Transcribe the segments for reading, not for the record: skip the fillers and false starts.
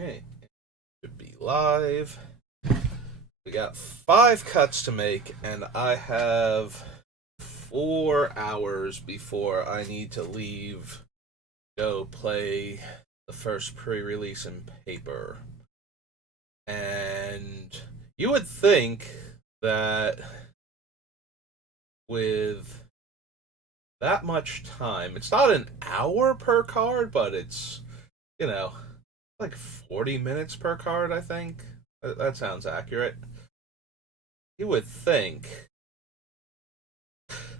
Okay, should be live. We got 5 cuts to make, and I have 4 hours before I need to leave. Go play the first pre-release in paper. And you would think that with that much time, it's not an hour per card, but it's, you know, like 40 minutes per card, I think. That sounds accurate. You would think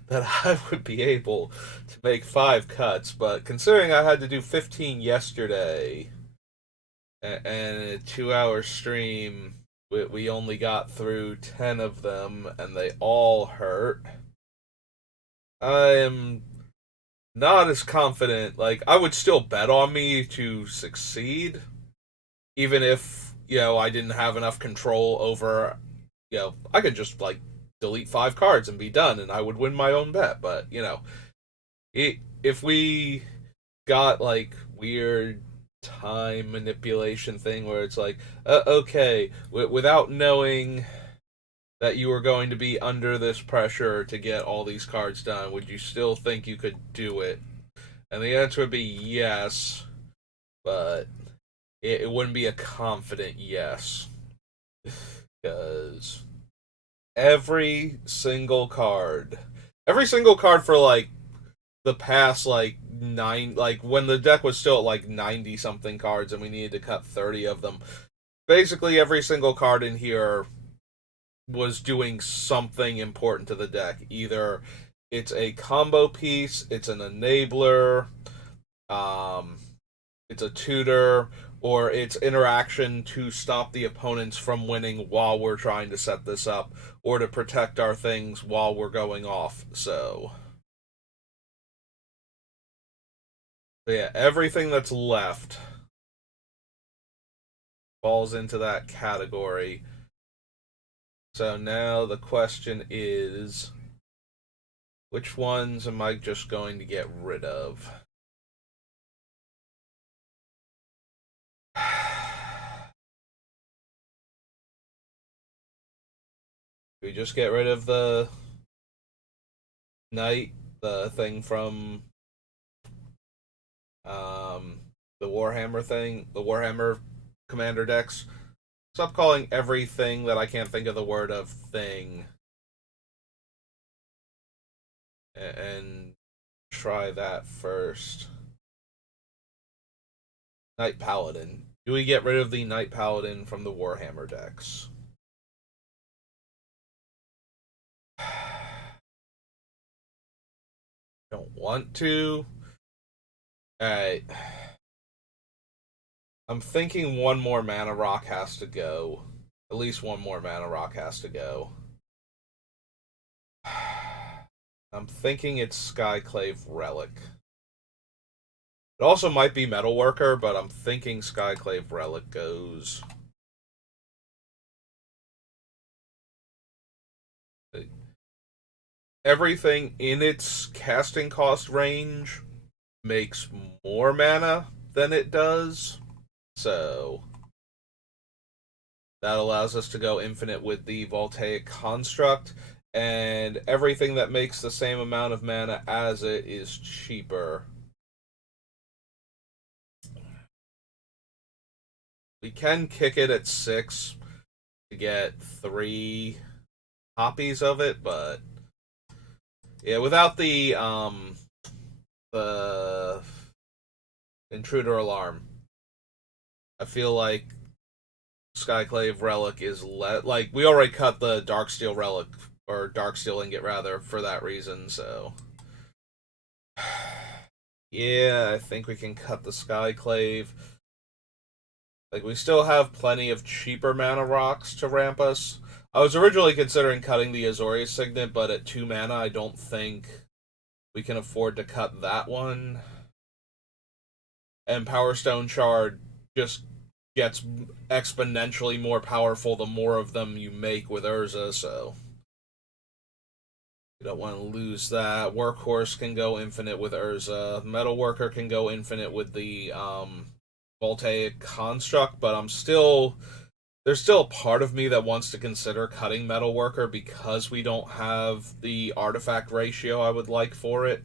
that I would be able to make 5 cuts, but considering I had to do 15 yesterday and a 2 hour stream, we only got through 10 of them and they all hurt. I am not as confident. Like, I would still bet on me to succeed, even if, I didn't have enough control over, I could just, like, delete 5 cards and be done and I would win my own bet. But, if we got like weird time manipulation thing where it's like, okay, without knowing that you were going to be under this pressure to get all these cards done, would you still think you could do it? And the answer would be yes, but it wouldn't be a confident yes, because every single card for like the past like nine, like when the deck was still at like 90 something cards and we needed to cut 30 of them, basically every single card in here was doing something important to the deck. Either it's a combo piece, it's an enabler, um it's a tutor, or it's interaction to stop the opponents from winning while we're trying to set this up, or to protect our things while we're going off. So yeah, everything that's left falls into that category. So now the question is, which ones am I just going to get rid of? We just get rid of the knight, the thing from um, the Warhammer thing, the Warhammer commander decks. Stop calling everything that I can't think of the word of thing, and try that first. Knight Paladin. Do we get rid of the Knight Paladin from the Warhammer decks? Don't want to. Alright. I'm thinking one more mana rock has to go. At least one more mana rock has to go. I'm thinking it's Skyclave Relic. It also might be Metalworker, but I'm thinking Skyclave Relic goes. Everything in its casting cost range makes more mana than it does. So that allows us to go infinite with the Voltaic Construct, and everything that makes the same amount of mana as it is cheaper. We can kick it at 6 to get 3 copies of it, but yeah, without the intruder alarm, I feel like Skyclave Relic is like we already cut the Darksteel Relic, or Darksteel Ingot rather, for that reason. So yeah, I think we can cut the Skyclave. Like, we still have plenty of cheaper mana rocks to ramp us. I was originally considering cutting the Azorius Signet, but at 2 mana, I don't think we can afford to cut that one. And Power Stone Shard just gets exponentially more powerful the more of them you make with Urza, so you don't want to lose that. Workhorse can go infinite with Urza. Metalworker can go infinite with the Voltaic Construct, but I'm still there's still a part of me that wants to consider cutting Metalworker because we don't have the artifact ratio I would like for it.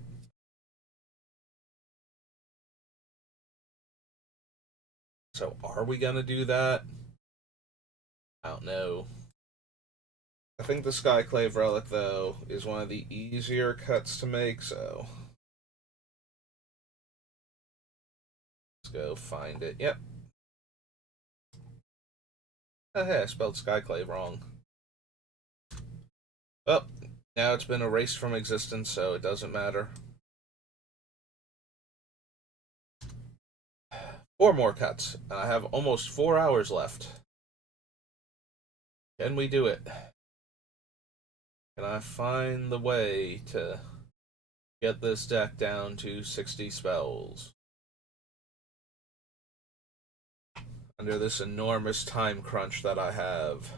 So are we gonna do that? I don't know. I think the Skyclave Relic, though, is one of the easier cuts to make, so let's go find it. Yep. Oh, hey, I spelled Skyclave wrong. Well, now it's been erased from existence, so it doesn't matter. 4 more cuts, and I have almost 4 hours left. Can we do it? Can I find the way to get this deck down to 60 spells? Under this enormous time crunch that I have.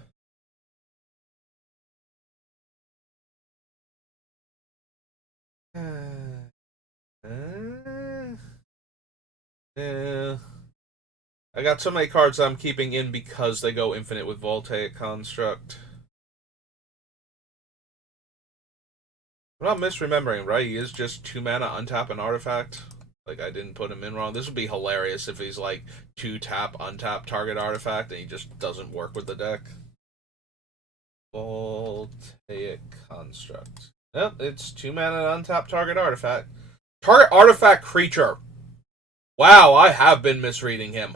Yeah. I got so many cards I'm keeping in because they go infinite with Voltaic Construct. I'm not misremembering, right? He is just 2 mana, untap an artifact. Like, I didn't put him in wrong. This would be hilarious if he's like 2 tap, untap target artifact, and he just doesn't work with the deck. Voltaic Construct. Nope, it's 2 mana, untap target artifact. Target artifact creature. Wow, I have been misreading him.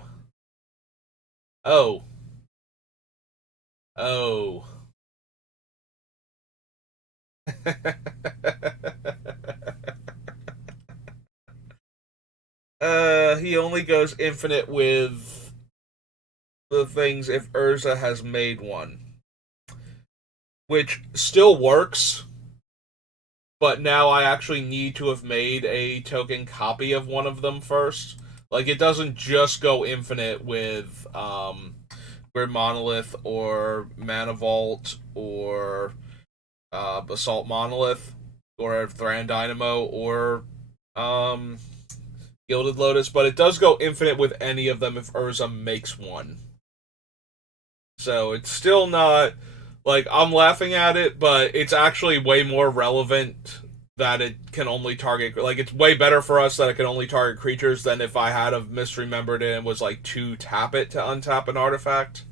Oh. Oh. He only goes infinite with the things if Urza has made one. Which still works, but now I actually need to have made a token copy of one of them first. Like, it doesn't just go infinite with Grid Monolith or Mana Vault or Basalt Monolith or Thran Dynamo or Gilded Lotus, but it does go infinite with any of them if Urza makes one. So it's still not like I'm laughing at it, but it's actually way more relevant that it can only target, like, it's way better for us that it can only target creatures than if I had have misremembered it and was like to tap it to untap an artifact.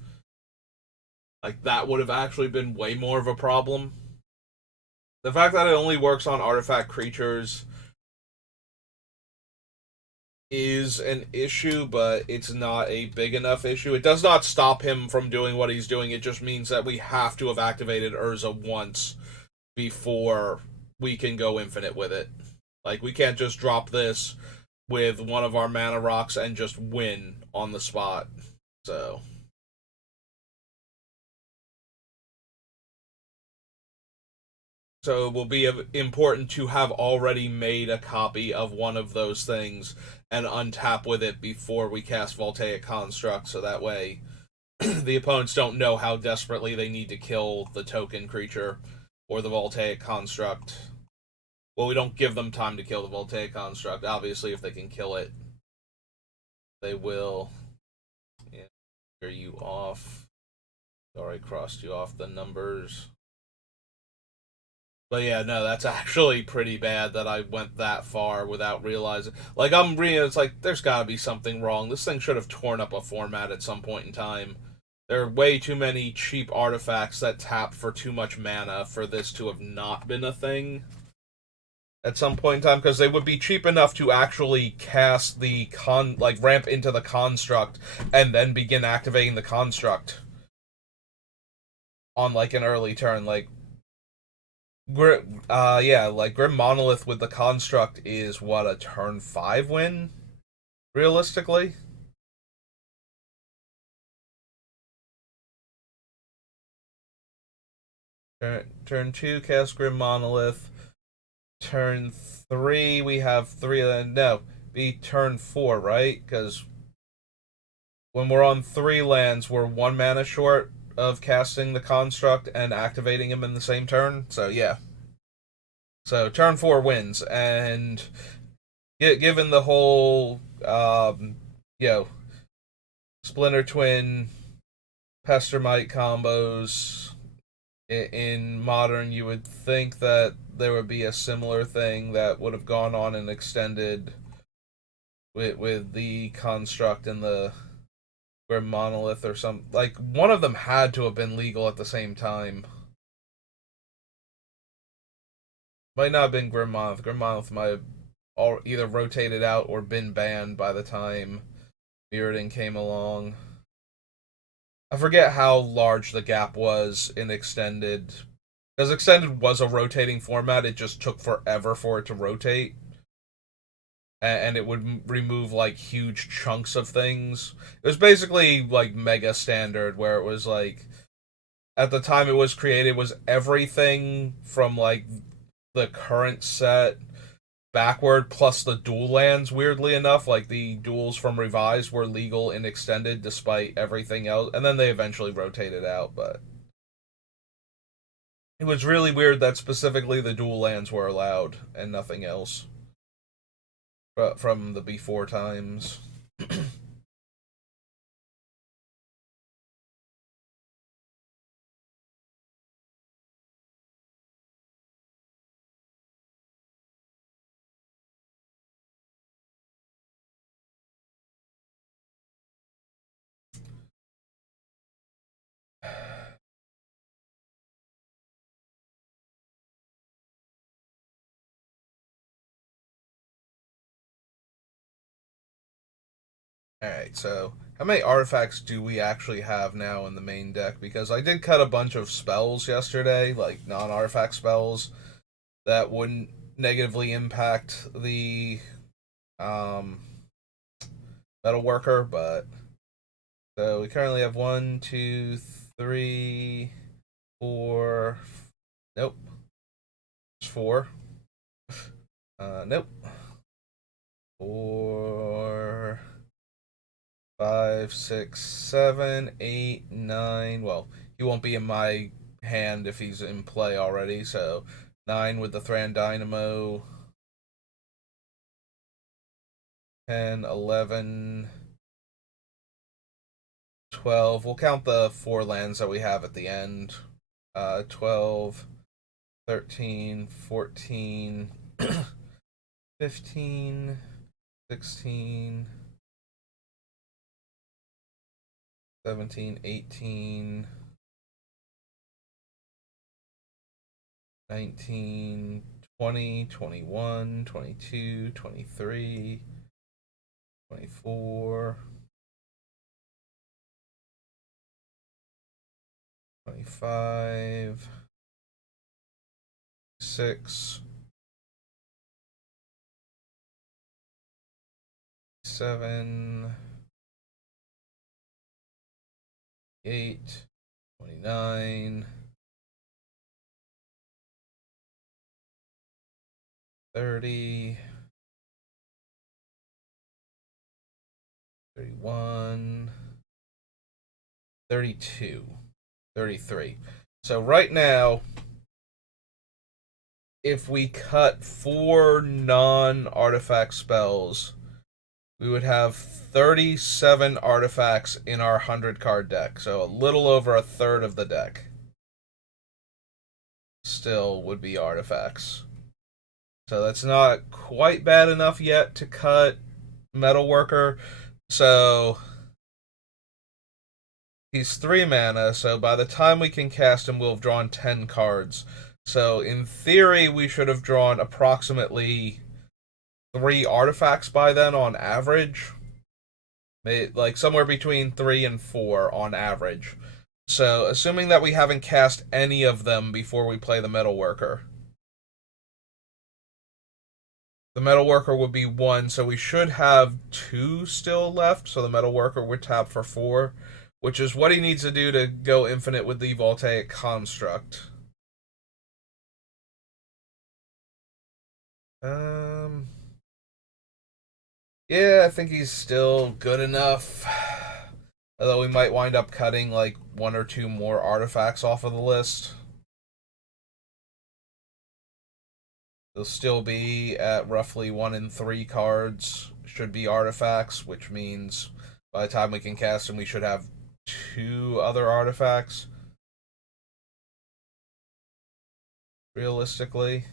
Like, that would have actually been way more of a problem. The fact that it only works on artifact creatures is an issue, but it's not a big enough issue. It does not stop him from doing what he's doing. It just means that we have to have activated Urza once before we can go infinite with it. Like, we can't just drop this with one of our mana rocks and just win on the spot. So it will be important to have already made a copy of one of those things and untap with it before we cast Voltaic Construct, so that way the opponents don't know how desperately they need to kill the token creature or the Voltaic Construct. Well, we don't give them time to kill the Voltaic Construct. Obviously, if they can kill it, they will. Yeah, clear you off. Sorry, crossed you off the numbers. But yeah, no, that's actually pretty bad that I went that far without realizing. Like, I'm reading, it's like, there's gotta be something wrong. This thing should have torn up a format at some point in time. There are way too many cheap artifacts that tap for too much mana for this to have not been a thing at some point in time, because they would be cheap enough to actually cast the ramp into the construct and then begin activating the construct on, like, an early turn. Like, like Grim Monolith with the construct is what, a turn 5 win, realistically. Turn 2, cast Grim Monolith. Turn 3, we have 3. No, be turn 4, right? Because when we're on 3 lands, we're 1 mana short of casting the construct and activating him in the same turn. So yeah. So turn 4 wins, and given the whole, you know, Splinter Twin, Pestermite combos. In Modern, you would think that there would be a similar thing that would have gone on and extended with the construct and the Grim Monolith or some, like, one of them had to have been legal at the same time. Might not have been Grim Monolith. Grim Monolith might have all either rotated out or been banned by the time Mirrodin came along. I forget how large the gap was in Extended. Because Extended was a rotating format, it just took forever for it to rotate. And it would remove, like, huge chunks of things. It was basically, like, Mega Standard, where it was, like, at the time it was created, was everything from, like, the current set backward, plus the dual lands, weirdly enough. Like, the duels from Revised were legal in Extended despite everything else, and then they eventually rotated out, but it was really weird that specifically the dual lands were allowed and nothing else from the before times. Alright, so how many artifacts do we actually have now in the main deck? Because I did cut a bunch of spells yesterday, like non-artifact spells, that wouldn't negatively impact the um, metal worker, but so we currently have one, two, three, four. Nope, it's four. Nope. Four, five, six, seven, eight, nine. Well, he won't be in my hand if he's in play already. So 9 with the Thran Dynamo. 10, 11, 12. We'll count the 4 lands that we have at the end. 12, 13, 14, 15, 16, 17, 18, 19, 20, 21, 22, 23, 24, 25, 6, 7, 8, 29, 30, 31, 32, 33. So right now, if we cut 4 non-artifact spells, we would have 37 artifacts in our 100-card deck. So a little over a third of the deck still would be artifacts. So that's not quite bad enough yet to cut Metalworker. So he's 3 mana, so by the time we can cast him, we'll have drawn 10 cards. So in theory, we should have drawn approximately 3 artifacts by then on average. Like somewhere between 3 and 4 on average. So assuming that we haven't cast any of them before we play the Metalworker. The Metalworker would be 1, so we should have 2 still left, so the Metalworker would tap for 4, which is what he needs to do to go infinite with the Voltaic Construct. Yeah, I think he's still good enough. Although we might wind up cutting like 1 or 2 more artifacts off of the list. They'll still be at roughly 1 in 3 cards should be artifacts, which means By the time we can cast them, we should have two other artifacts, realistically.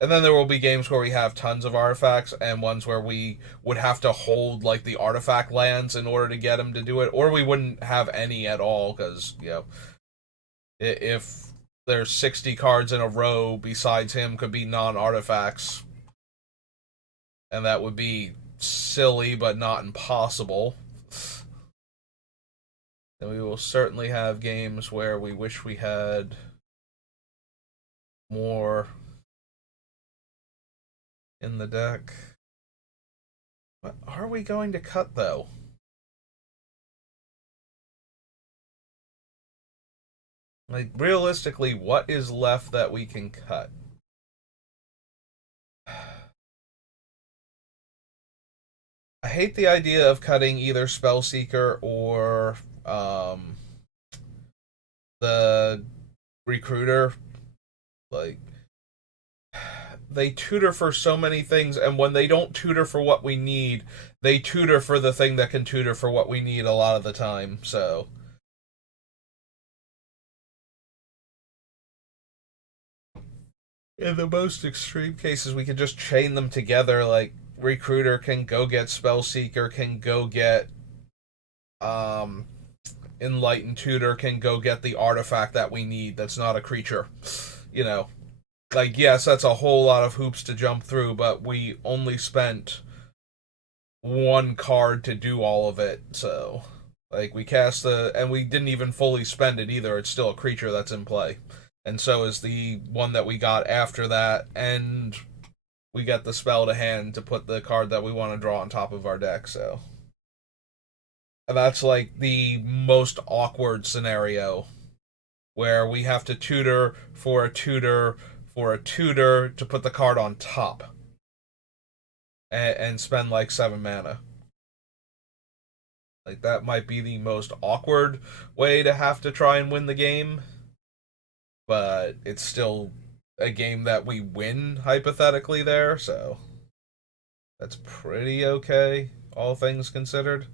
And then there will be games where we have tons of artifacts, and ones where we would have to hold like the artifact lands in order to get him to do it, or we wouldn't have any at all because if there's 60 cards in a row besides him could be non-artifacts, and that would be silly but not impossible. And we will certainly have games where we wish we had more in the deck. What are we going to cut, though? Like, realistically, what is left that we can cut? I hate the idea of cutting either Spellseeker or the Recruiter. Like, they tutor for so many things, and when they don't tutor for what we need, they tutor for the thing that can tutor for what we need a lot of the time, so. In the most extreme cases, we can just chain them together, like, Recruiter can go get Spellseeker, can go get, um, Enlightened Tutor, can go get the artifact that we need that's not a creature. You know, like, yes, that's a whole lot of hoops to jump through, but we only spent one card to do all of it, so like we cast and we didn't even fully spend it either. It's still a creature that's in play, and so is the one that we got after that, and we get the spell to hand to put the card that we want to draw on top of our deck. So, and that's like the most awkward scenario where we have to tutor for a tutor for a tutor to put the card on top and spend like 7 mana. Like, that might be the most awkward way to have to try and win the game, but it's still a game that we win hypothetically there, so that's pretty okay, all things considered.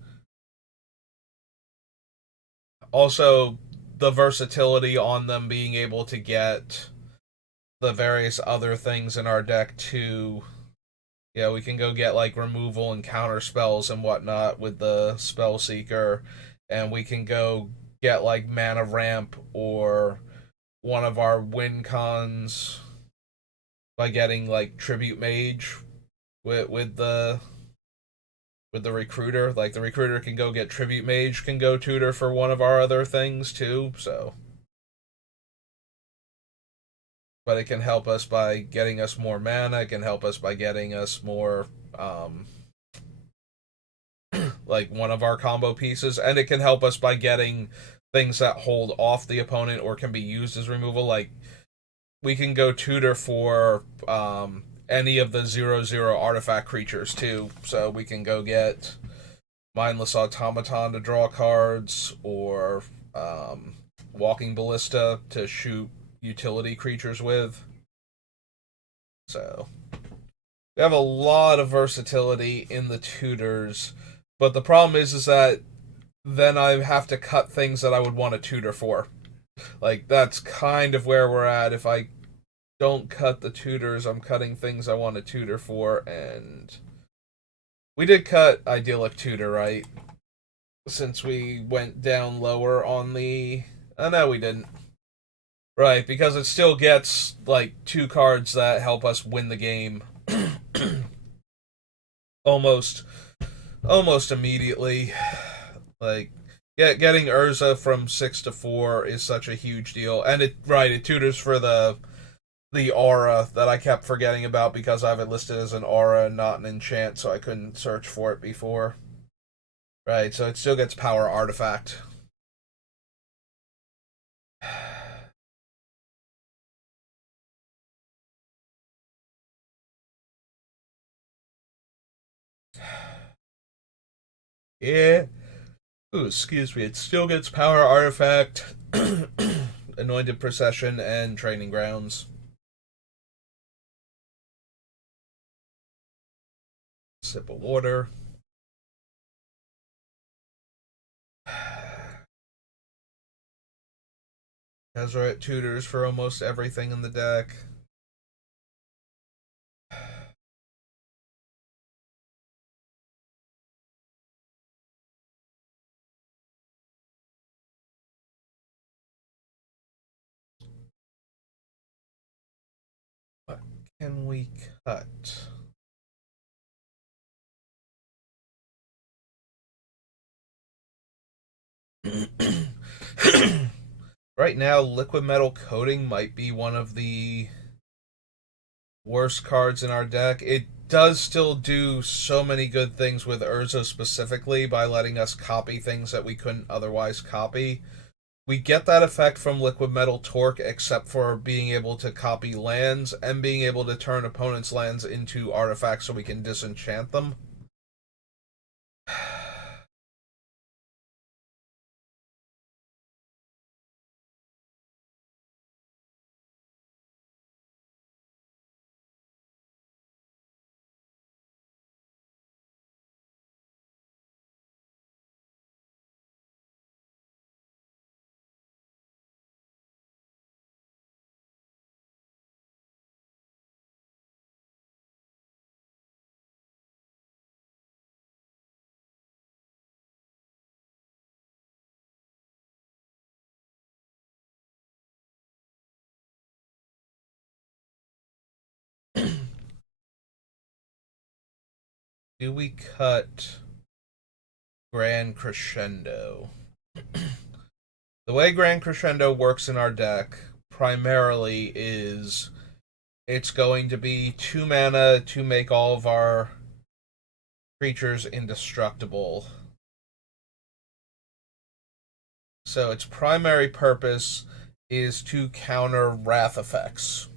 Also, the versatility on them being able to get the various other things in our deck too. Yeah, we can go get like removal and counter spells and whatnot with the spell seeker, and we can go get like mana ramp or one of our win cons by getting like tribute mage with the recruiter. Like, the recruiter can go get tribute mage, can go tutor for one of our other things too. So, but it can help us by getting us more mana. It can help us by getting us more like one of our combo pieces, and it can help us by getting things that hold off the opponent or can be used as removal. Like, we can go tutor for any of the 0/0 artifact creatures too. So we can go get Mindless Automaton to draw cards, or Walking Ballista to shoot utility creatures with. So we have a lot of versatility in the tutors, but the problem is that then I have to cut things that I would want to tutor for. Like, that's kind of where we're at. If I don't cut the tutors, I'm cutting things I want to tutor for, and we did cut Idyllic Tutor, right? Since we went down lower on the. Oh, no, we didn't. Right, because it still gets like two cards that help us win the game almost almost immediately. Like, getting Urza from 6 to 4 is such a huge deal, and it tutors for the aura that I kept forgetting about because I have it listed as an aura and not an enchant, so I couldn't search for it before. Right, so it still gets power artifact. Yeah. Ooh, excuse me. It still gets power artifact, anointed procession, and training grounds. Sip of water. Ezra tutors for almost everything in the deck. What can we cut? Right now, liquid metal coating might be one of the worst cards in our deck. It does still do so many good things with Urza specifically by letting us copy things that we couldn't otherwise copy. We get that effect from liquid metal torque, except for being able to copy lands and being able to turn opponents' lands into artifacts so we can disenchant them. Do we cut Grand Crescendo? The way Grand Crescendo works in our deck primarily is it's going to be 2 mana to make all of our creatures indestructible. So its primary purpose is to counter wrath effects.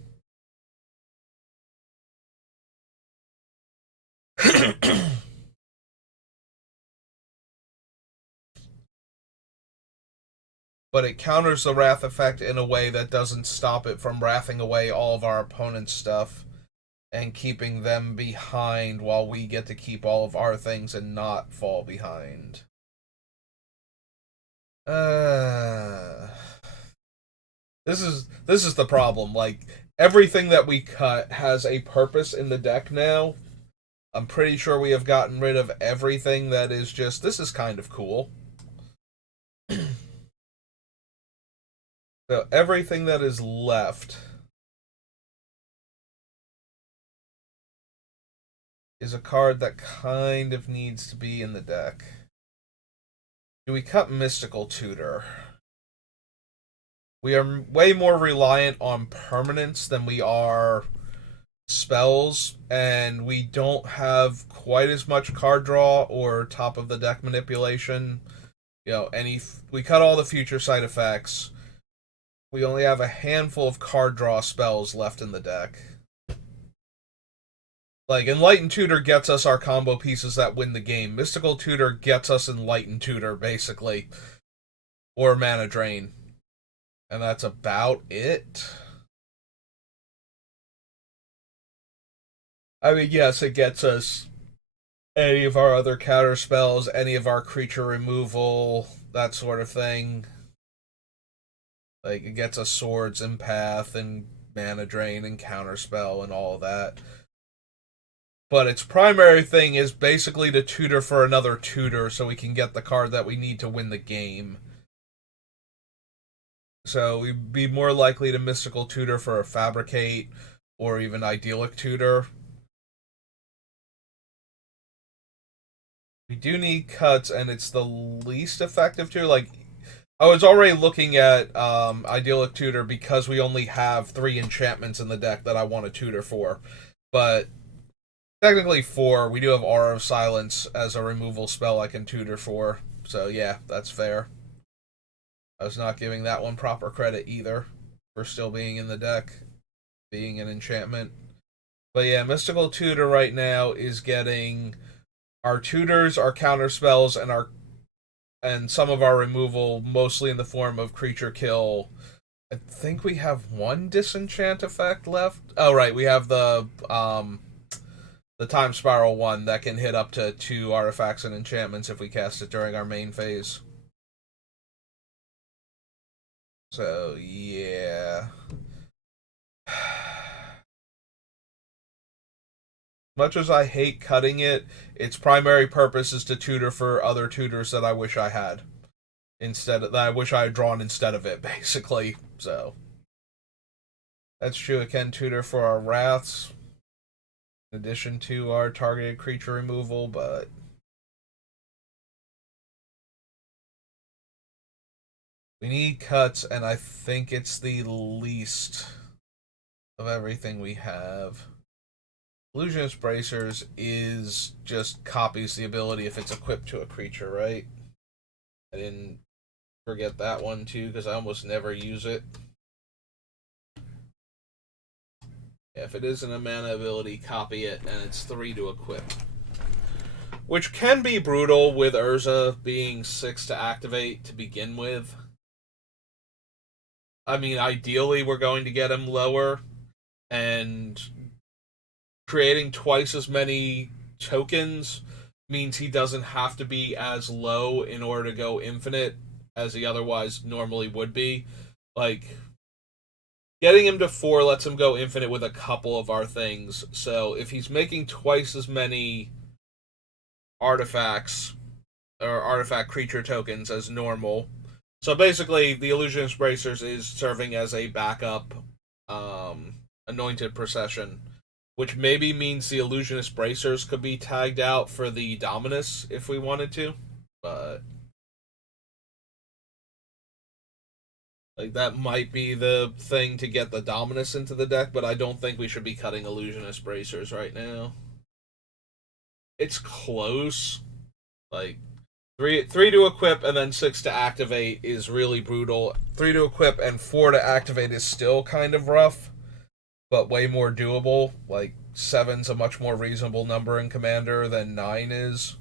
But it counters the wrath effect in a way that doesn't stop it from wrathing away all of our opponent's stuff and keeping them behind while we get to keep all of our things and not fall behind. Uh this is the problem. Like everything that we cut has a purpose in the deck now. I'm pretty sure we have gotten rid of everything that is just this is kind of cool. So everything that is left is a card that kind of needs to be in the deck. Do we cut Mystical Tutor? We are way more reliant on permanence than we are spells, and we don't have quite as much card draw or top of the deck manipulation. We cut all the future side effects. We only have a handful of card draw spells left in the deck. Like, Enlightened Tutor gets us our combo pieces that win the game. Mystical Tutor gets us Enlightened Tutor, basically. Or Mana Drain. And that's about it. I mean, yes, it gets us any of our other counter spells, any of our creature removal, that sort of thing. Like, it gets us Swords and Path and Mana Drain and Counterspell and all of that. But its primary thing is basically to tutor for another tutor so we can get the card that we need to win the game. So we'd be more likely to Mystical Tutor for a Fabricate or even Idyllic Tutor. We do need cuts, and it's the least effective tutor. Like, I was already looking at Idyllic Tutor because we only have 3 enchantments in the deck that I want to tutor for. But technically 4. We do have Aura of Silence as a removal spell I can tutor for. So yeah, that's fair. I was not giving that one proper credit either for still being in the deck, being an enchantment. But yeah, Mystical Tutor right now is getting our tutors, our counter spells, and some of our removal, mostly in the form of creature kill. I think we have one disenchant effect left. Oh right, we have the time spiral one that can hit up to 2 artifacts and enchantments if we cast it during our main phase. So yeah. Much as I hate cutting it, its primary purpose is to tutor for other tutors that I wish I had that I wish I had drawn instead of it, basically. So that's true. It can tutor for our wraths in addition to our targeted creature removal, but we need cuts, and I think it's the least of everything we have. Illusionist Bracers is just copies the ability if it's equipped to a creature, right? I didn't forget that one too because I almost never use it. Yeah, if it isn't a mana ability, copy it, and it's 3 to equip. Which can be brutal with Urza being 6 to activate to begin with. I mean, ideally, we're going to get him lower, and creating twice as many tokens means he doesn't have to be as low in order to go infinite as he otherwise normally would be. Like, getting him to 4 lets him go infinite with a couple of our things. So if he's making twice as many artifacts or artifact creature tokens as normal. So basically, the Illusionist Bracers is serving as a backup Anointed Procession, which maybe means the Illusionist Bracers could be tagged out for the Dominus if we wanted to. But like that might be the thing to get the Dominus into the deck, but I don't think we should be cutting Illusionist Bracers right now. It's close. Like three to equip and then 6 to activate is really brutal. 3 to equip and 4 to activate is still kind of rough, but way more doable. Like seven's a much more reasonable number in Commander than 9 is.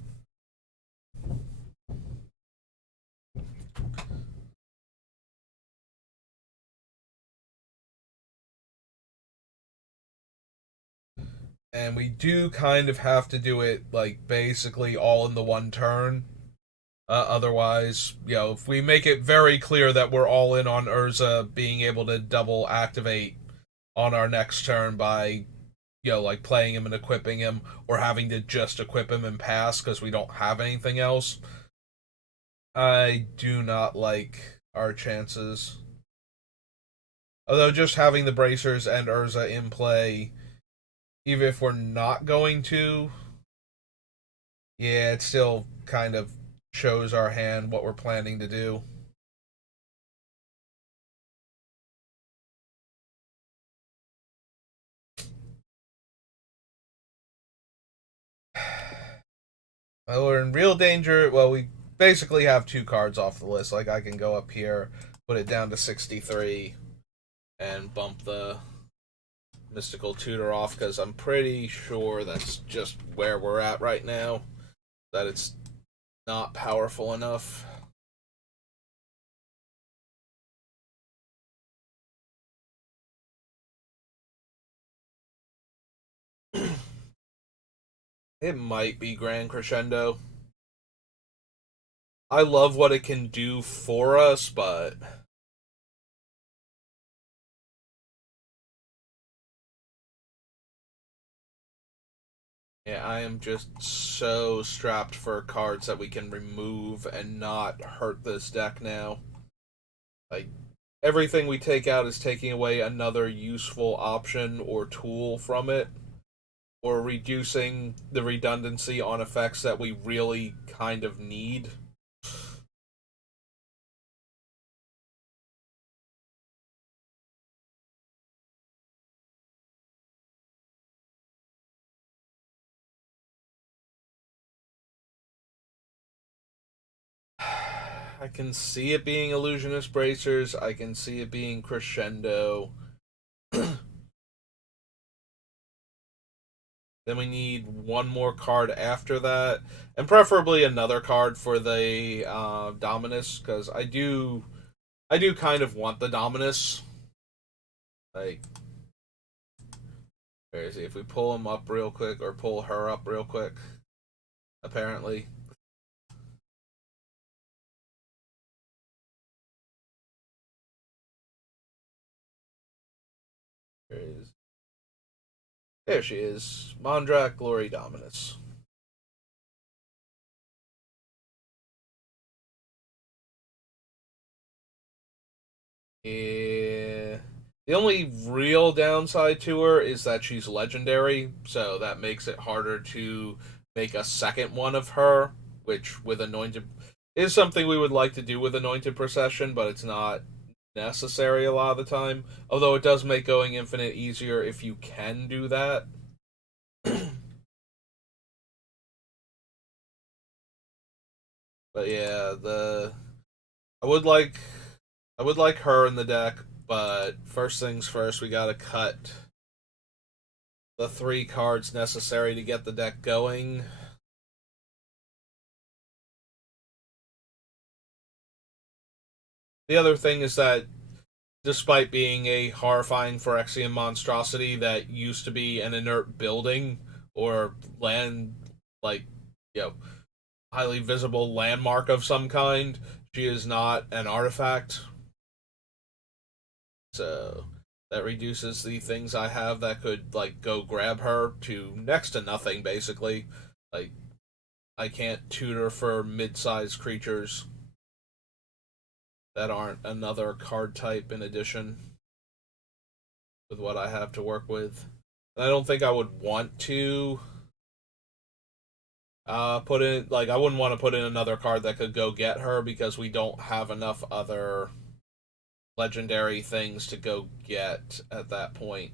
And we do kind of have to do it like basically all in the one turn. Otherwise, if we make it very clear that we're all in on Urza being able to double activate on our next turn by like playing him and equipping him, or having to just equip him and pass because we don't have anything else. I do not like our chances. Although just having the bracers and Urza in play, even if we're not going to, yeah, it still kind of shows our hand what we're planning to do. Well, we're in real danger. Well, we basically have 2 cards off the list. Like I can go up here, put it down to 63, and bump the Mystical Tutor off because I'm pretty sure that's just where we're at right now. That it's not powerful enough. It might be Grand Crescendo. I love what it can do for us, but yeah, I am just so strapped for cards that we can remove and not hurt this deck now. Like everything we take out is taking away another useful option or tool from it, or reducing the redundancy on effects that we really kind of need. I can see it being Illusionist Bracers. I can see it being Crescendo. Then we need one more card after that, and preferably another card for the Dominus, because I do kind of want the Dominus. Like, where is he? If we pull him up real quick, or pull her up real quick, apparently. There she is. Mondrak Glory Dominus. Yeah. The only real downside to her is that she's legendary, so that makes it harder to make a second one of her, which with Anointed is something we would like to do with Anointed Procession, but it's not necessary a lot of the time. Although it does make going infinite easier if you can do that. But yeah, the I would like I would like her in the deck, but first things first, we gotta cut the 3 cards necessary to get the deck going. The other thing is that despite being a horrifying Phyrexian monstrosity that used to be an inert building or land, like, you know, highly visible landmark of some kind, she is not an artifact. So that reduces the things I have that could, like, go grab her to next to nothing, basically. Like, I can't tutor for mid-sized creatures that aren't another card type in addition with what I have to work with. And I don't think I would want to put in, like, I wouldn't want to put in another card that could go get her because we don't have enough other legendary things to go get at that point.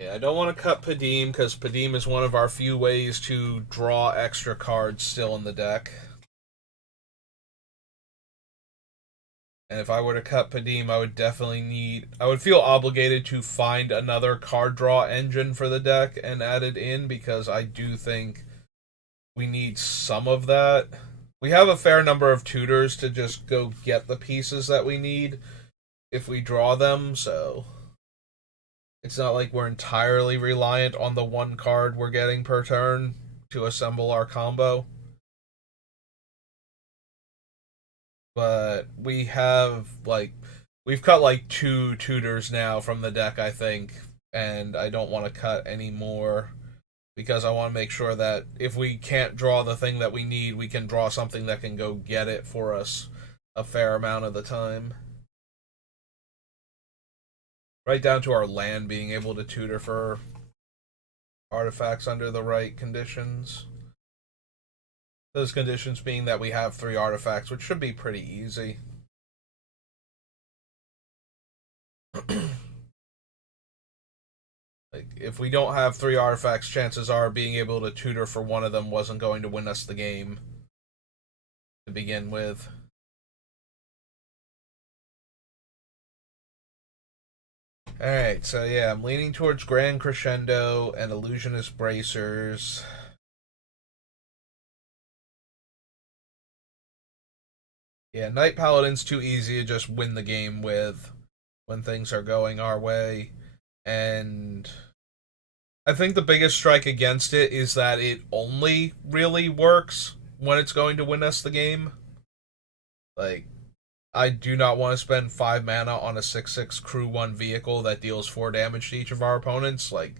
Yeah, I don't want to cut Padim because Padim is one of our few ways to draw extra cards still in the deck. And if I were to cut Padim, I would feel obligated to find another card draw engine for the deck and add it in because I do think we need some of that. We have a fair number of tutors to just go get the pieces that we need if we draw them, so it's not like we're entirely reliant on the one card we're getting per turn to assemble our combo. But we've cut like 2 tutors now from the deck, I think, and I don't want to cut any more because I want to make sure that if we can't draw the thing that we need, we can draw something that can go get it for us a fair amount of the time. Right down to our land being able to tutor for artifacts under the right conditions. Those conditions being that we have 3 artifacts, which should be pretty easy. Like, if we don't have 3 artifacts, chances are being able to tutor for one of them wasn't going to win us the game to begin with. Alright, so yeah, I'm leaning towards Grand Crescendo and Illusionist Bracers. Yeah, Night Paladin's too easy to just win the game with when things are going our way. And I think the biggest strike against it is that it only really works when it's going to win us the game. Like, I do not want to spend 5 mana on a 6/6 crew 1 vehicle that deals 4 damage to each of our opponents. Like,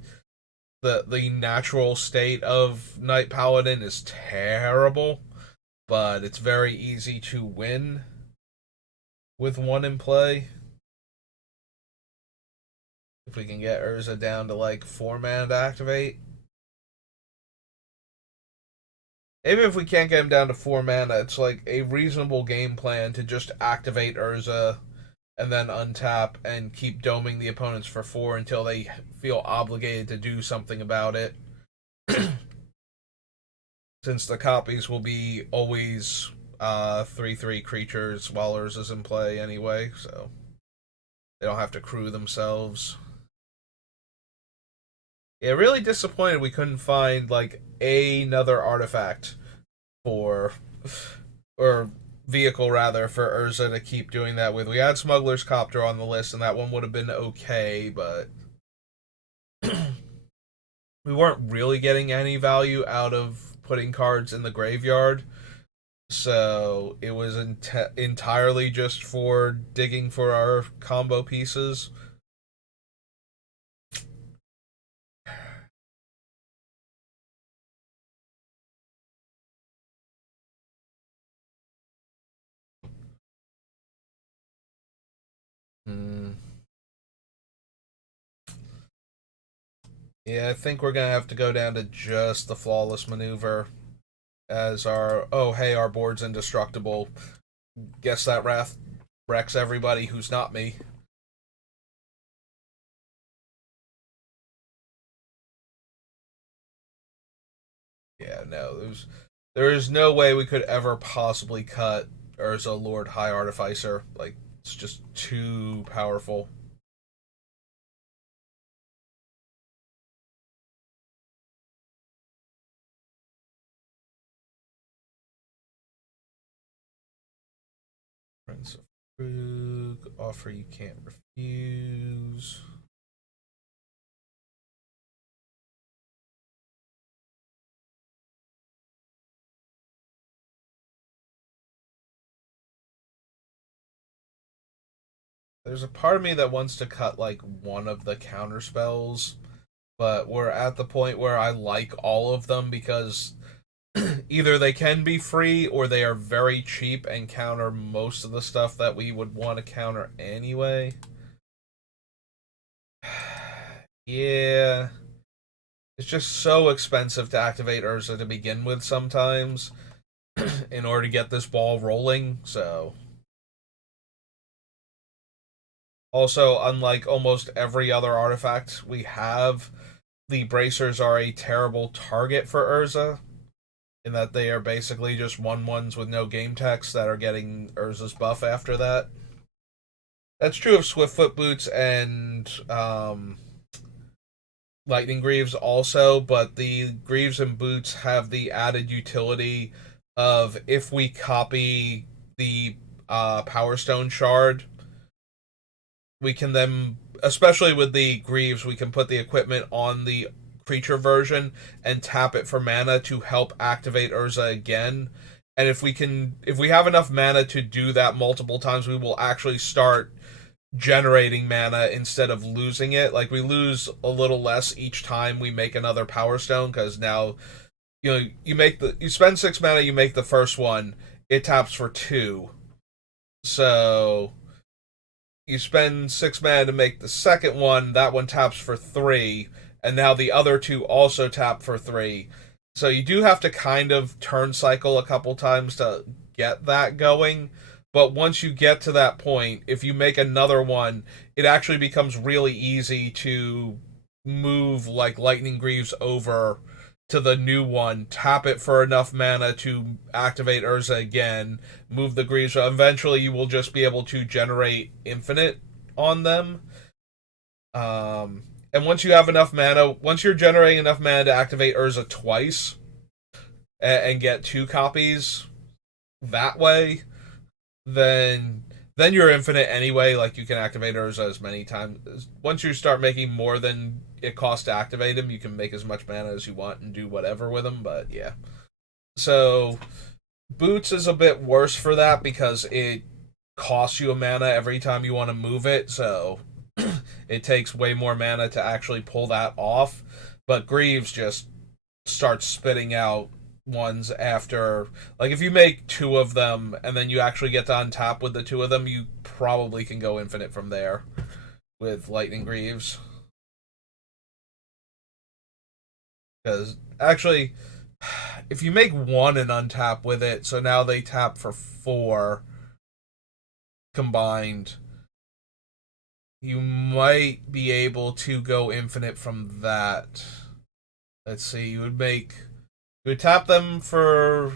the natural state of Night Paladin is terrible, but it's very easy to win with one in play. If we can get Urza down to like 4 mana to activate. Even if we can't get him down to 4 mana, it's like a reasonable game plan to just activate Urza and then untap and keep doming the opponents for 4 until they feel obligated to do something about it. Since the copies will be always 3/3 creatures while Urza's in play anyway, so they don't have to crew themselves. Yeah, really disappointed we couldn't find like another artifact for or vehicle rather for Urza to keep doing that with. We had Smuggler's Copter on the list and that one would have been okay, but we weren't really getting any value out of putting cards in the graveyard. So it was entirely just for digging for our combo pieces, Mm. Yeah, I think we're gonna have to go down to just the flawless maneuver as our oh hey our board's indestructible. Guess that wrath wrecks everybody who's not me. Yeah, no, there is no way we could ever possibly cut Urza Lord High Artificer. Like it's just too powerful. Prince of Krug, offer you can't refuse. There's a part of me that wants to cut like one of the counter spells, but we're at the point where I like all of them because either they can be free or they are very cheap and counter most of the stuff that we would want to counter anyway. Yeah, it's just so expensive to activate Urza to begin with sometimes in order to get this ball rolling. So, also, unlike almost every other artifact we have, the bracers are a terrible target for Urza in that they are basically just 1/1s with no game text that are getting Urza's buff after that. That's true of Swiftfoot Boots and Lightning Greaves also, but the Greaves and Boots have the added utility of if we copy the Power Stone shard, we can then, especially with the Greaves, we can put the equipment on the creature version and tap it for mana to help activate Urza again. And if we have enough mana to do that multiple times, we will actually start generating mana instead of losing it. Like we lose a little less each time we make another Power Stone because now you spend 6 mana, you make the first one, it taps for 2. So you spend 6 mana to make the second one, that one taps for 3, and now the other two also tap for 3. So you do have to kind of turn cycle a couple times to get that going. But once you get to that point, if you make another one, it actually becomes really easy to move like Lightning Greaves over to the new one, tap it for enough mana to activate Urza again, move the Greaves. Eventually, you will just be able to generate infinite on them. And once you have enough mana, once you're generating enough mana to activate Urza twice and get 2 copies that way, then you're infinite anyway. Like you can activate Urza as many times. Once you start making more than it costs to activate him, you can make as much mana as you want and do whatever with him. But yeah, so Boots is a bit worse for that because it costs you a mana every time you want to move it. So it takes way more mana to actually pull that off. But Greaves just starts spitting out ones after, like if you make 2 of them and then you actually get to untap with the 2 of them, you probably can go infinite from there with Lightning Greaves. Because actually, if you make one and untap with it, so now they tap for 4 combined, you might be able to go infinite from that. Let's see, you would tap them for,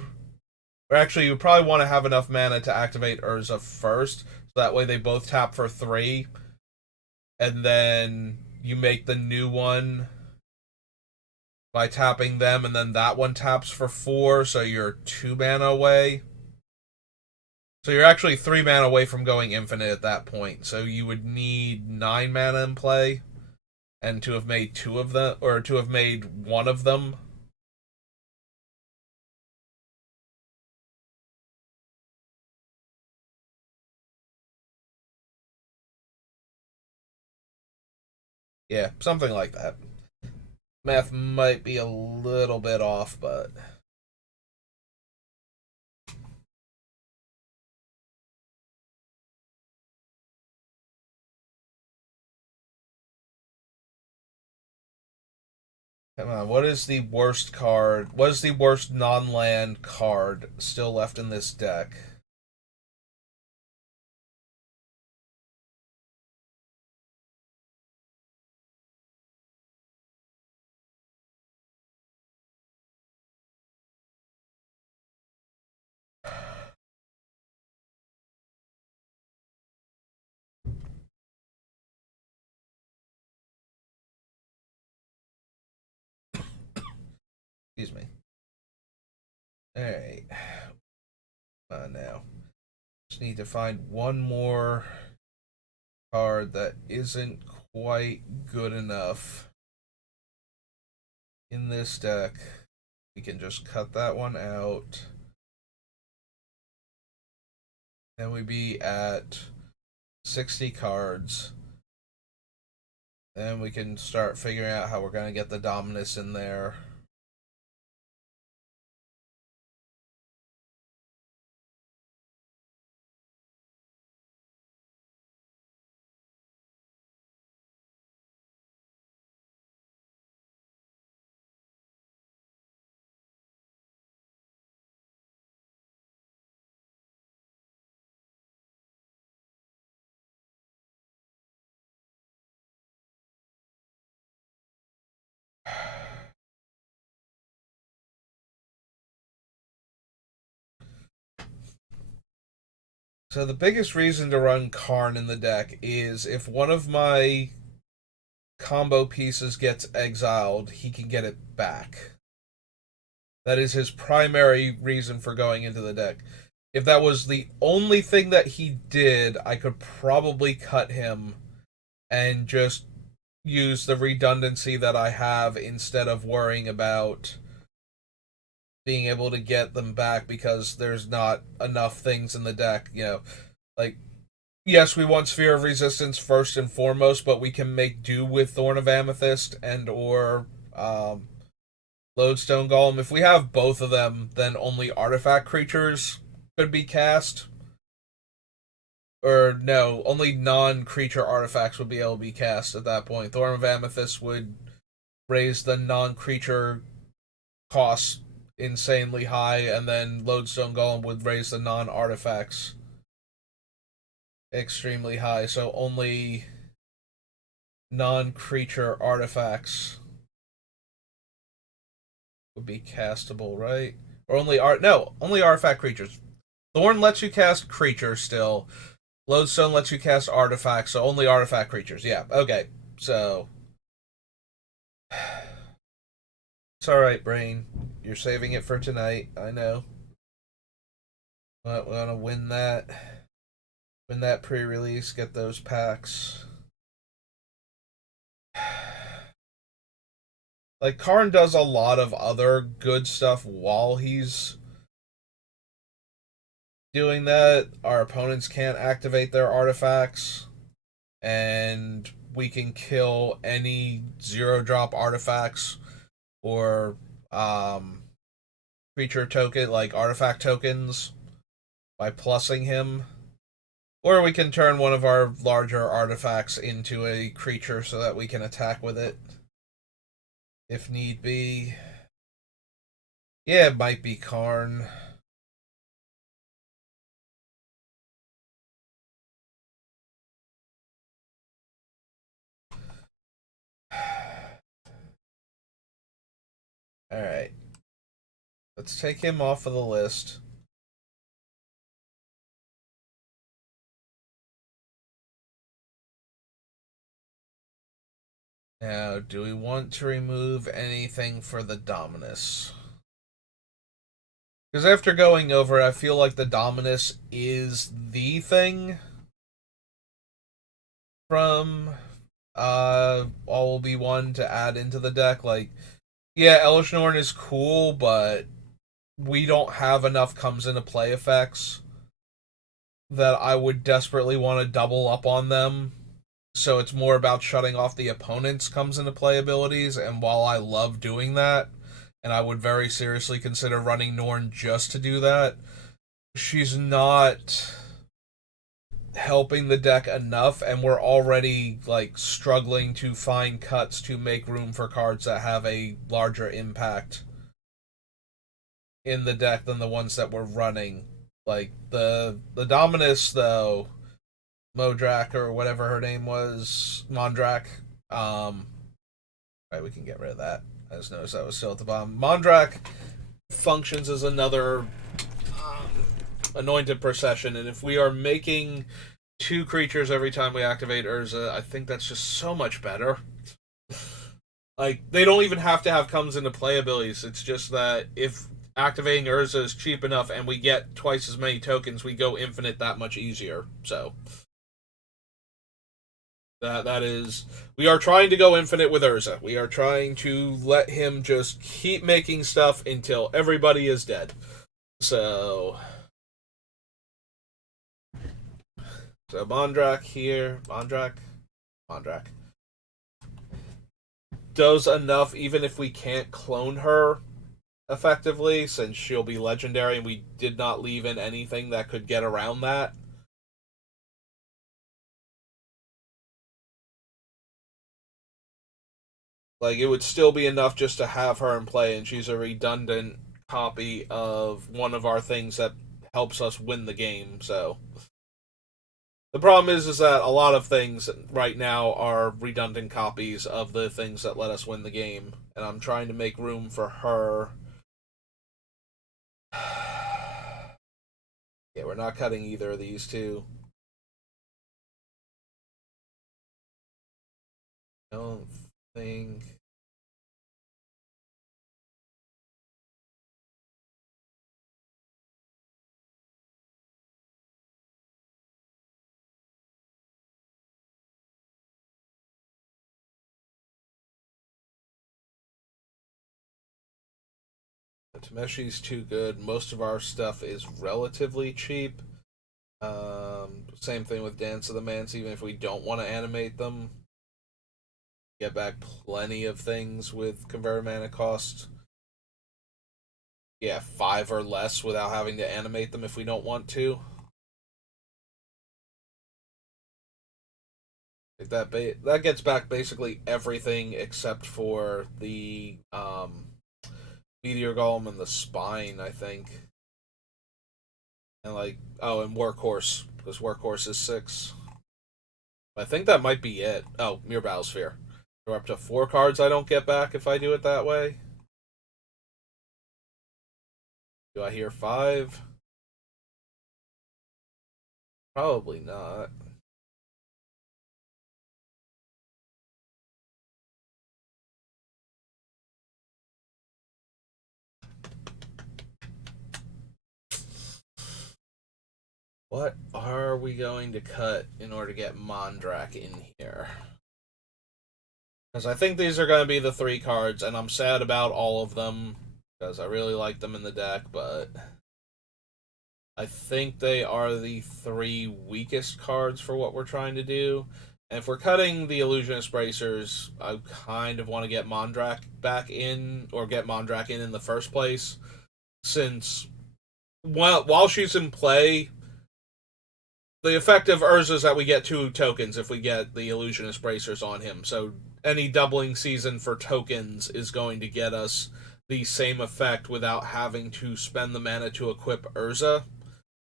or actually, you would probably want to have enough mana to activate Urza first, so that way they both tap for 3, and then you make the new one by tapping them, and then that one taps for 4, so you're 2 mana away. So you're actually 3 mana away from going infinite at that point. So you would need 9 mana in play, and to have made 2 of them, or to have made one of them. Yeah, something like that. Math might be a little bit off, but Come on, what is the worst card? What is the worst non-land card still left in this deck? Excuse me. Alright. Now. Just need to find one more card that isn't quite good enough in this deck. We can just cut that one out. And we'd be at 60 cards. And we can start figuring out how we're going to get the Dominus in there. So the biggest reason to run Karn in the deck is if one of my combo pieces gets exiled, he can get it back. That is his primary reason for going into the deck. If that was the only thing that he did, I could probably cut him and just use the redundancy that I have instead of worrying about being able to get them back because there's not enough things in the deck. Like, yes, we want Sphere of Resistance first and foremost, but we can make do with Thorn of Amethyst and or Lodestone Golem. If we have both of them, then only artifact creatures could be cast. Or no, only non-creature artifacts would be able to be cast at that point. Thorn of Amethyst would raise the non-creature costs insanely high, and then Lodestone Golem would raise the non-artifacts extremely high. So only non-creature artifacts would be castable, right? Or only artifact creatures. Thorn lets you cast creatures still. Lodestone lets you cast artifacts, so only artifact creatures. Yeah, okay. So it's alright, brain. You're saving it for tonight, I know. But we're gonna win that pre-release, get those packs. Like, Karn does a lot of other good stuff while he's doing that. Our opponents can't activate their artifacts, and we can kill any 0-drop artifacts or creature token, like artifact tokens, by plussing him. Or we can turn one of our larger artifacts into a creature so that we can attack with it if need be. Yeah, it might be Karn. Alright. Let's take him off of the list. Now, do we want to remove anything for the Dominus? Because after going over, I feel like the Dominus is the thing from All Will Be One to add into the deck. Like, yeah, Elish Norn is cool, but we don't have enough comes into play effects that I would desperately want to double up on them. So it's more about shutting off the opponent's comes into play abilities, and while I love doing that, and I would very seriously consider running Norn just to do that, she's not helping the deck enough, and we're already like struggling to find cuts to make room for cards that have a larger impact in the deck than the ones that we're running. Like the Dominus though, Modrak or whatever her name was, Mondrak. Right, we can get rid of that. I just noticed that was still at the bottom. Mondrak functions as another anointed procession, and if we are making two creatures every time we activate Urza, I think that's just so much better. Like, they don't even have to have comes into play abilities. It's just that if activating Urza is cheap enough and we get twice as many tokens, we go infinite that much easier. So that is, we are trying to go infinite with Urza. We are trying to let him just keep making stuff until everybody is dead. So Mondrak here, Mondrak does enough even if we can't clone her effectively, since she'll be legendary and we did not leave in anything that could get around that. Like, it would still be enough just to have her in play, and she's a redundant copy of one of our things that helps us win the game. So the problem is that a lot of things right now are redundant copies of the things that let us win the game, and I'm trying to make room for her. Yeah, we're not cutting either of these two. I don't think. Tameshi's too good. Most of our stuff is relatively cheap. Same thing with Dance of the Mance. Even if we don't want to animate them, get back plenty of things with converter mana cost. Yeah, 5 or less without having to animate them if we don't want to. Like that gets back basically everything except for the Meteor Golem and the Spine, I think. And like, oh, and Workhorse, because Workhorse is 6. I think that might be it. Oh, Mere Battlesphere. We're up to 4 cards I don't get back if I do it that way. Do I hear 5? Probably not. What are we going to cut in order to get Mondrak in here? Because I think these are going to be the 3 cards, and I'm sad about all of them because I really like them in the deck, but I think they are the 3 weakest cards for what we're trying to do. And if we're cutting the Illusionist Bracers, I kind of want to get Mondrak back in, or get Mondrak in the first place, since while she's in play, the effect of Urza is that we get 2 tokens if we get the Illusionist Bracers on him. So any doubling season for tokens is going to get us the same effect without having to spend the mana to equip Urza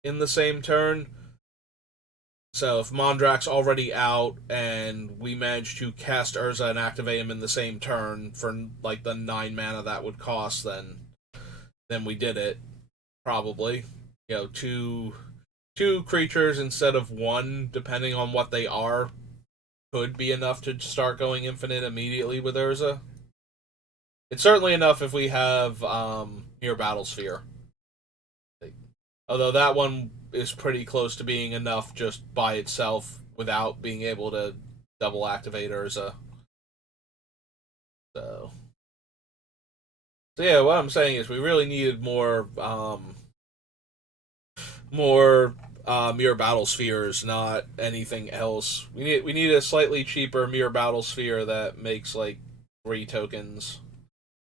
in the same turn. So if Mondrak's already out and we manage to cast Urza and activate him in the same turn for like the 9 mana that would cost, then we did it. Probably. You know, two creatures instead of 1, depending on what they are, could be enough to start going infinite immediately with Urza. It's certainly enough if we have Mere Battlesphere. Although that one is pretty close to being enough just by itself without being able to double activate Urza. So, so yeah, what I'm saying is we really needed more Mirror Battle Spheres, not anything else. We need a slightly cheaper Mirror Battle Sphere that makes like 3 tokens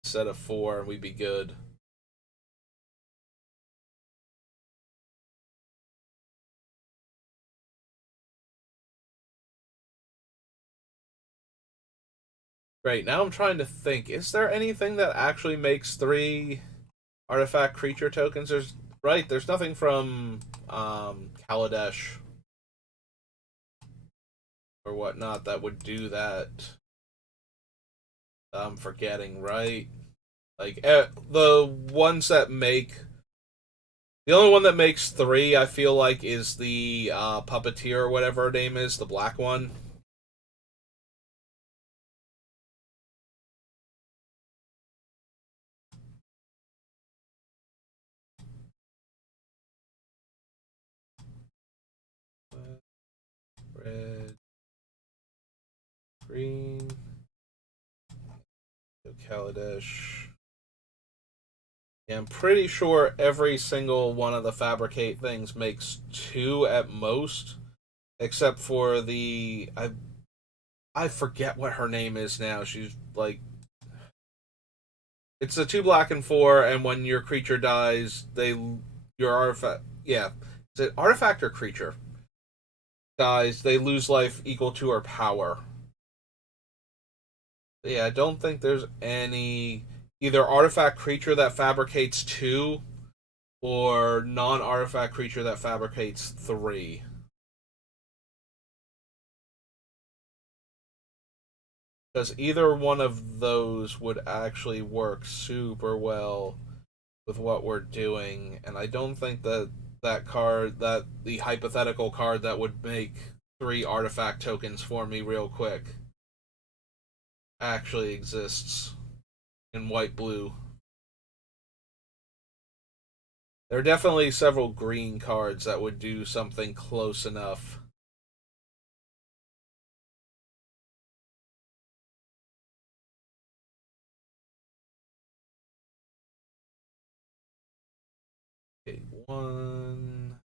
instead of 4, and we'd be good. Right, now I'm trying to think. Is there anything that actually makes three artifact creature tokens? There's nothing from Kaladesh or whatnot that would do that. I'm forgetting, right? The ones that make the only one that makes three, I feel like, is the puppeteer or whatever her name is, the black one. Red, green, Kaladesh. Yeah, I'm pretty sure every single one of the fabricate things makes two at most, except for I forget what her name is now. She's like it's a two black and four, and when your creature dies, your artifact is it artifact or creature dies, they lose life equal to her power. Yeah, I don't think there's any either artifact creature that fabricates two or non artifact creature that fabricates three. Because either one of those would actually work super well with what we're doing, and I don't think that the hypothetical card that would make three artifact tokens for me real quick actually exists in white blue. There are definitely several green cards that would do something close enough. Okay, one.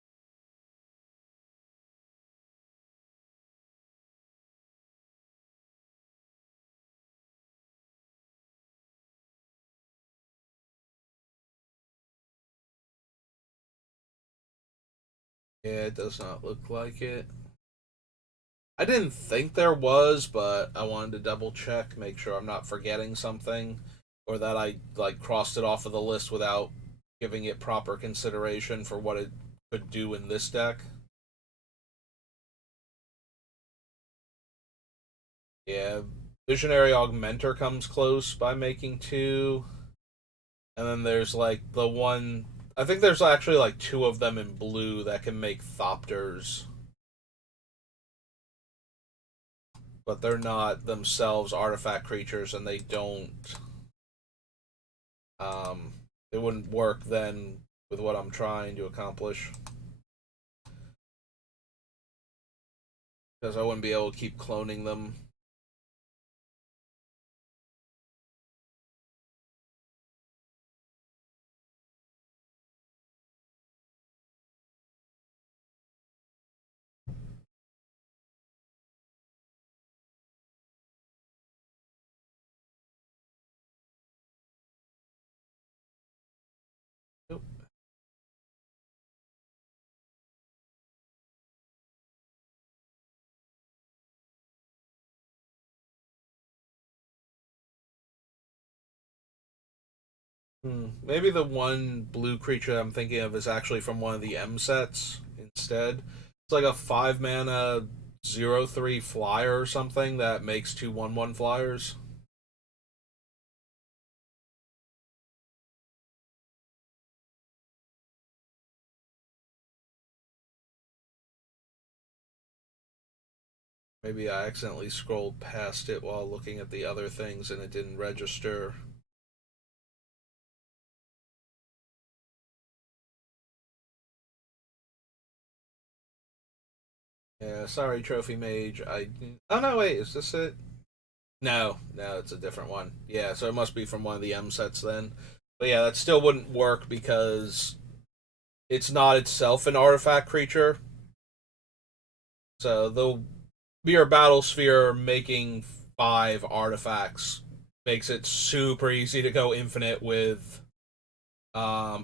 Yeah, it does not look like it. I didn't think there was, but I wanted to double check, make sure I'm not forgetting something, or that I like crossed it off of the list without giving it proper consideration for what it could do in this deck. Yeah, Visionary Augmenter comes close by making two, and then there's like the one. I think there's actually like two of them in blue that can make Thopters, but they're not themselves artifact creatures, and um, they wouldn't work then with what I'm trying to accomplish because I wouldn't be able to keep cloning them. Nope. Maybe the one blue creature I'm thinking of is actually from one of the M sets instead. It's like a 5 mana 0/3 flyer or something that makes two 1/1 flyers. Maybe I accidentally scrolled past it while looking at the other things and it didn't register. Yeah, sorry, Trophy Mage. Oh no, wait, is this it? No, no, it's a different one. Yeah, so it must be from one of the M sets then. But yeah, that still wouldn't work because it's not itself an artifact creature. So the mere battle sphere making five artifacts makes it super easy to go infinite with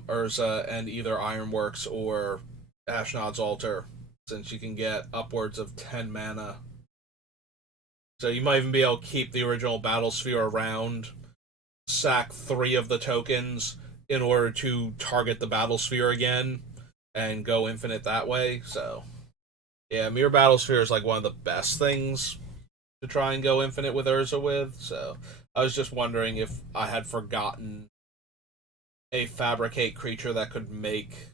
Urza and either Ironworks or Ashnod's Altar, since you can get upwards of 10 mana. So you might even be able to keep the original battle sphere around, sack 3 of the tokens in order to target the battle sphere again and go infinite that way. So yeah, Mirror Battle Sphere is like one of the best things to try and go infinite with Urza with. So I was just wondering if I had forgotten a fabricate creature that could make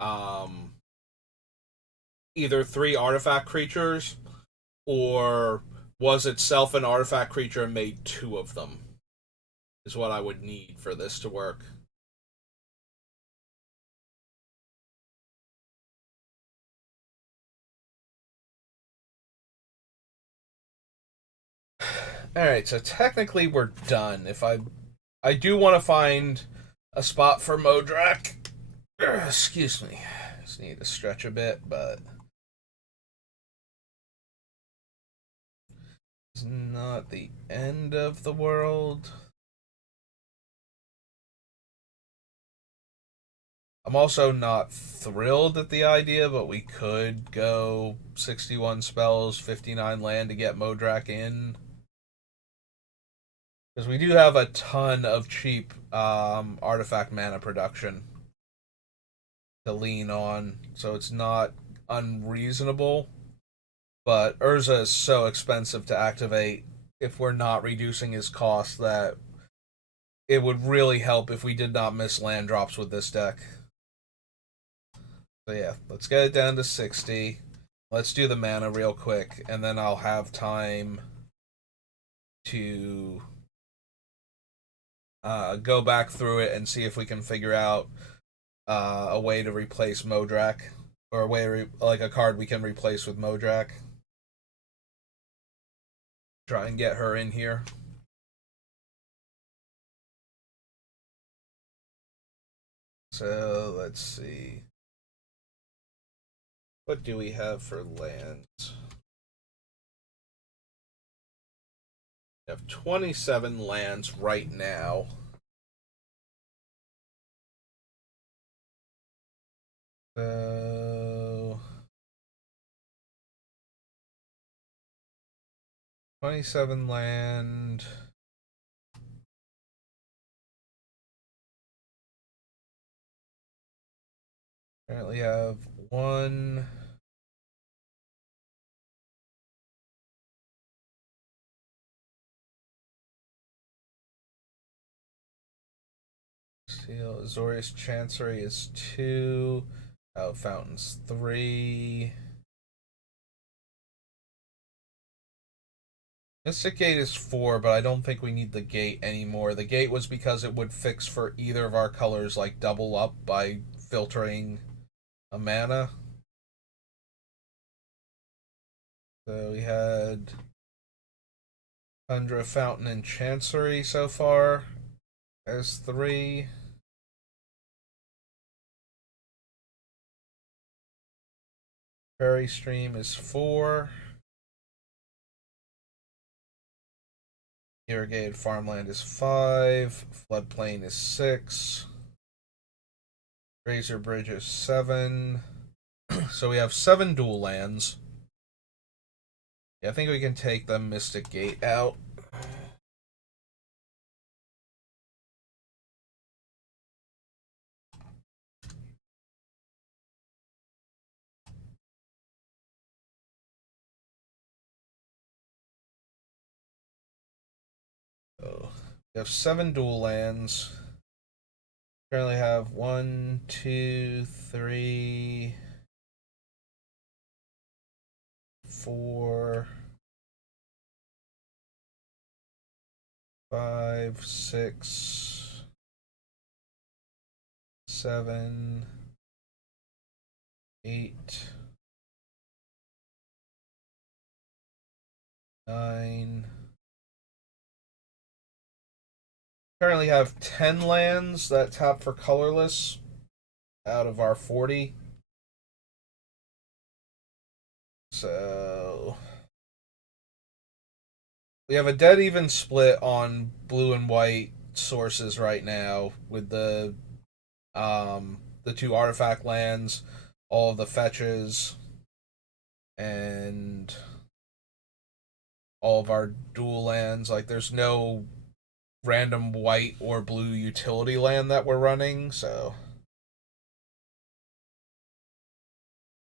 um, either 3 artifact creatures, or was itself an artifact creature and made 2 of them, is what I would need for this to work. Alright, so technically we're done. If I do want to find a spot for Modrak. Excuse me. Just need to stretch a bit, but it's not the end of the world. I'm also not thrilled at the idea, but we could go 61 spells, 59 land to get Modrak in. Because we do have a ton of cheap artifact mana production to lean on, so it's not unreasonable. But Urza is so expensive to activate if we're not reducing his cost that it would really help if we did not miss land drops with this deck. So yeah, let's get it down to 60. Let's do the mana real quick, and then I'll have time to go back through it and see if we can figure out a way to replace Modrak, or a way like a card we can replace with Modrak. Try and get her in here. So let's see. What do we have for lands? We have 27 lands right now. So 27 land. Currently have one. Seal Azorius Chancery is 2. Oh, Fountain's 3. Mystic Gate is 4, but I don't think we need the gate anymore. The gate was because it would fix for either of our colors, like double up by filtering a mana. So we had Tundra, Fountain, and Chancery so far as 3. Prairie Stream is 4. Irrigated Farmland is 5. Floodplain is 6. Razor Bridge is 7. So we have 7 dual lands. Yeah, I think we can take the Mystic Gate out. So we have 7 dual lands. Currently have 1, 2, 3, 4, 5, 6, 7, 8, 9. Currently have 10 lands that tap for colorless out of our 40. So we have a dead even split on blue and white sources right now with the 2 artifact lands, all of the fetches, and all of our dual lands. Like there's no random white or blue utility land that we're running, so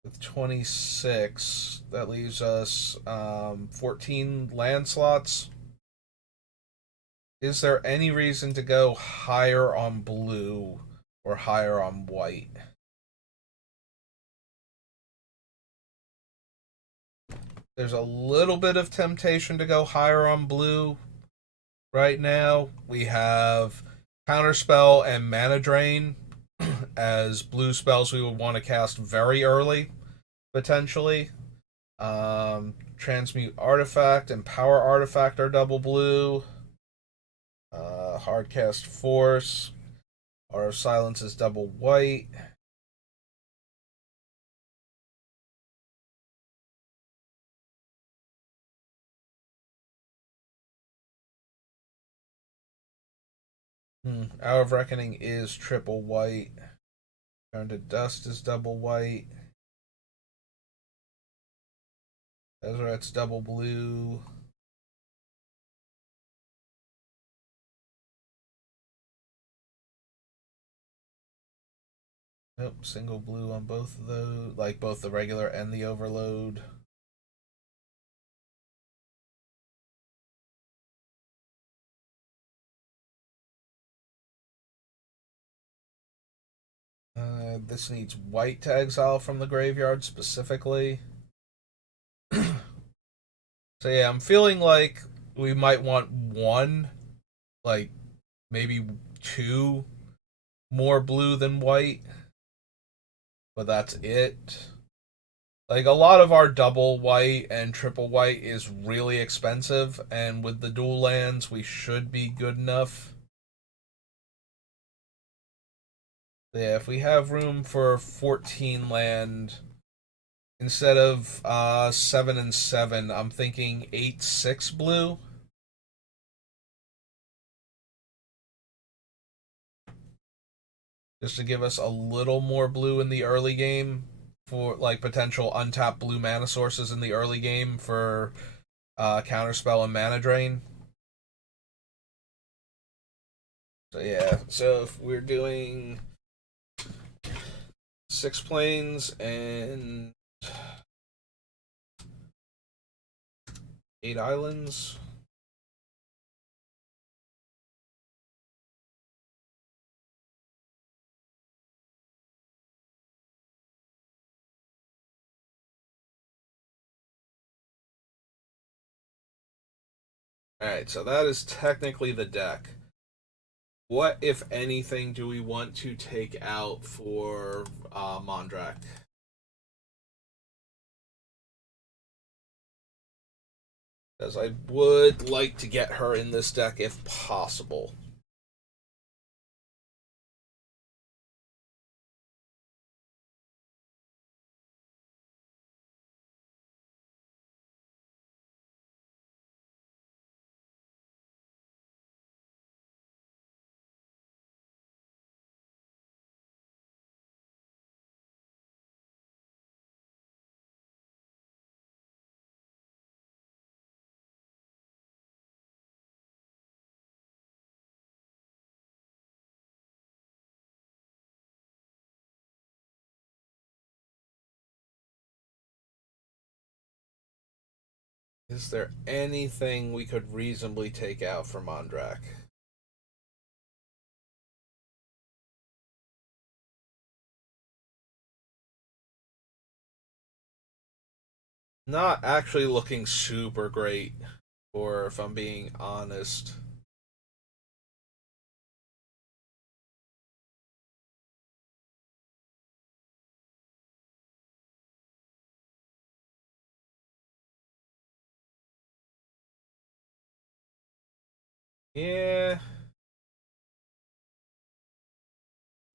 with 26, that leaves us 14 land slots. Is there any reason to go higher on blue or higher on white? There's a little bit of temptation to go higher on blue right now. We have Counterspell and Mana Drain as blue spells we would want to cast very early, potentially. Transmute Artifact and Power Artifact are double blue. Hardcast Force. Art of Silence is double white. Hour of Reckoning is triple white. Turn to Dust is double white. Deseret's double blue. Nope, single blue on both of those, like both the regular and the overload. This needs white to exile from the graveyard specifically. So yeah, I'm feeling like we might want one, like maybe two more blue than white, but that's it. Like a lot of our double white and triple white is really expensive, and with the dual lands, we should be good enough. Yeah, if we have room for 14 land instead of 7 and 7, I'm thinking 8-6 blue. Just to give us a little more blue in the early game for like potential untapped blue mana sources in the early game for Counterspell and Mana Drain. So yeah, so if we're doing 6 planes and 8 islands. Alright, so that is technically the deck. What, if anything, do we want to take out for Mondrak? Because I would like to get her in this deck if possible. Is there anything we could reasonably take out for Mondrak? Not actually looking super great, or if I'm being honest. Yeah,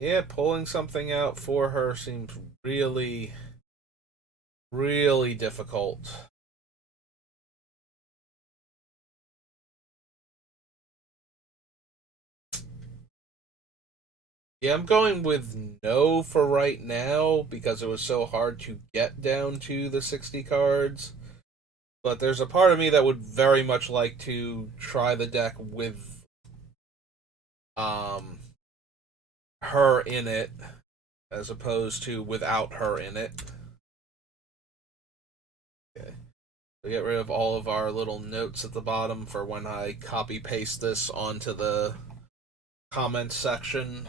yeah, pulling something out for her seems really, really difficult. Yeah, I'm going with no for right now because it was so hard to get down to the 60 cards. but there's a part of me that would very much like to try the deck with um her in it as opposed to without her in it. Okay. We get rid of all of our little notes at the bottom for when I copy paste this onto the comment section.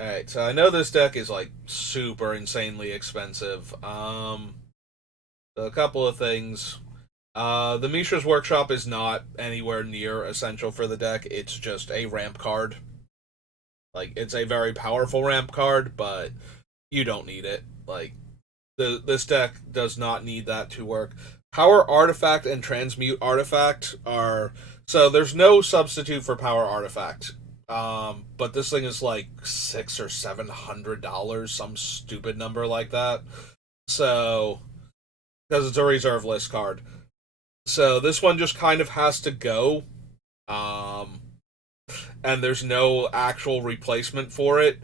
Alright, so I know this deck is like super insanely expensive. So a couple of things. The Mishra's Workshop is not anywhere near essential for the deck. It's just a ramp card. Like, it's a very powerful ramp card, but you don't need it. Like, this deck does not need that to work. Power Artifact and Transmute Artifact are... So there's no substitute for Power Artifact. But this thing is like $600 or $700, some stupid number like that. So, because it's a reserve list card. So this one just kind of has to go. Um, and there's no actual replacement for it.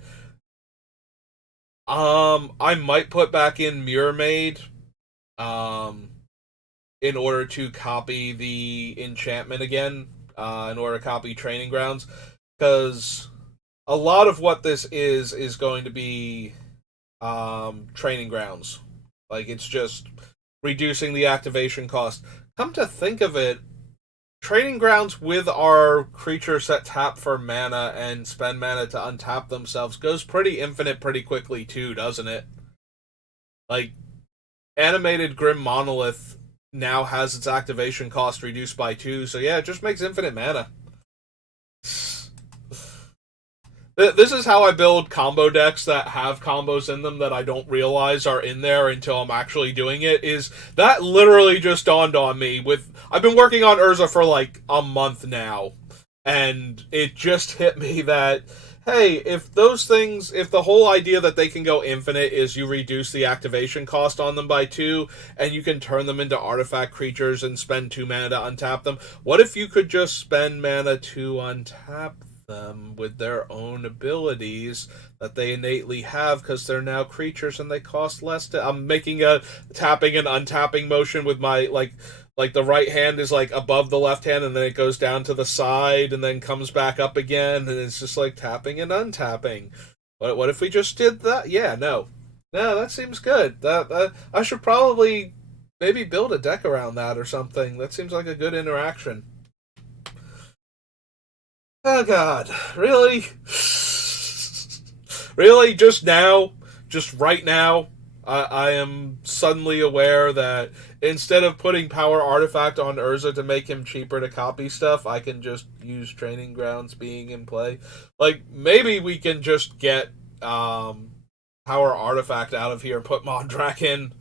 I might put back in Mirror Maid, um, in order to copy the enchantment again, in order to copy Training Grounds, because a lot of what this is going to be, Training Grounds. Like, it's just reducing the activation cost. Come to think of it, Training Grounds with our creatures that tap for mana and spend mana to untap themselves goes pretty infinite pretty quickly too, doesn't it? Like, Animated Grim Monolith now has its activation cost reduced by 2, so yeah, it just makes infinite mana. This is how I build combo decks that have combos in them that I don't realize are in there until I'm actually doing it. Is that literally just dawned on me with I've been working on Urza for like a month now, and it just hit me that hey, if those things, if the whole idea that they can go infinite is you reduce the activation cost on them by 2, and you can turn them into artifact creatures and spend 2 mana to untap them, what if you could just spend mana to untap them with their own abilities that they innately have because they're now creatures and they cost less to... I'm making a tapping and untapping motion with my, like the right hand is like above the left hand and then it goes down to the side and then comes back up again and it's just like tapping and untapping. What if we just did that? Yeah, no, that seems good. That I should probably maybe build a deck around that or something. That seems like a good interaction. Oh god, really? Really? Just now? Just right now? I am suddenly aware that instead of putting Power Artifact on Urza to make him cheaper to copy stuff, I can just use Training Grounds being in play. Like, maybe we can just get Power Artifact out of here and put Mondrak in,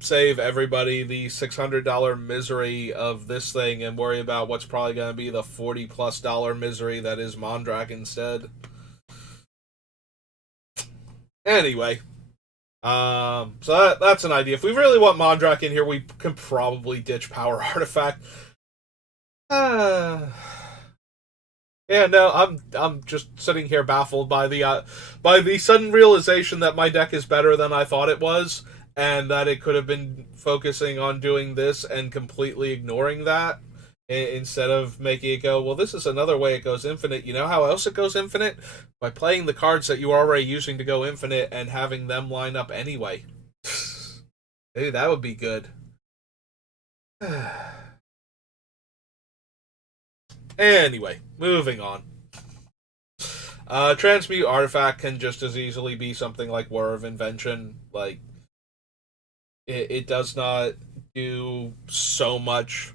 save everybody the $600 misery of this thing and worry about what's probably going to be the $40+ misery that is Mondrak instead. Anyway, so that's an idea. If we really want Mondrak in here, we can probably ditch Power Artifact. Yeah, no, I'm just sitting here baffled by the sudden realization that my deck is better than I thought it was, and that it could have been focusing on doing this and completely ignoring that instead of making it go, well, this is another way it goes infinite. You know how else it goes infinite? By playing the cards that you are already using to go infinite and having them line up anyway. Maybe that would be good. Anyway, moving on. Transmute Artifact can just as easily be something like War of Invention. Like, it does not do so much.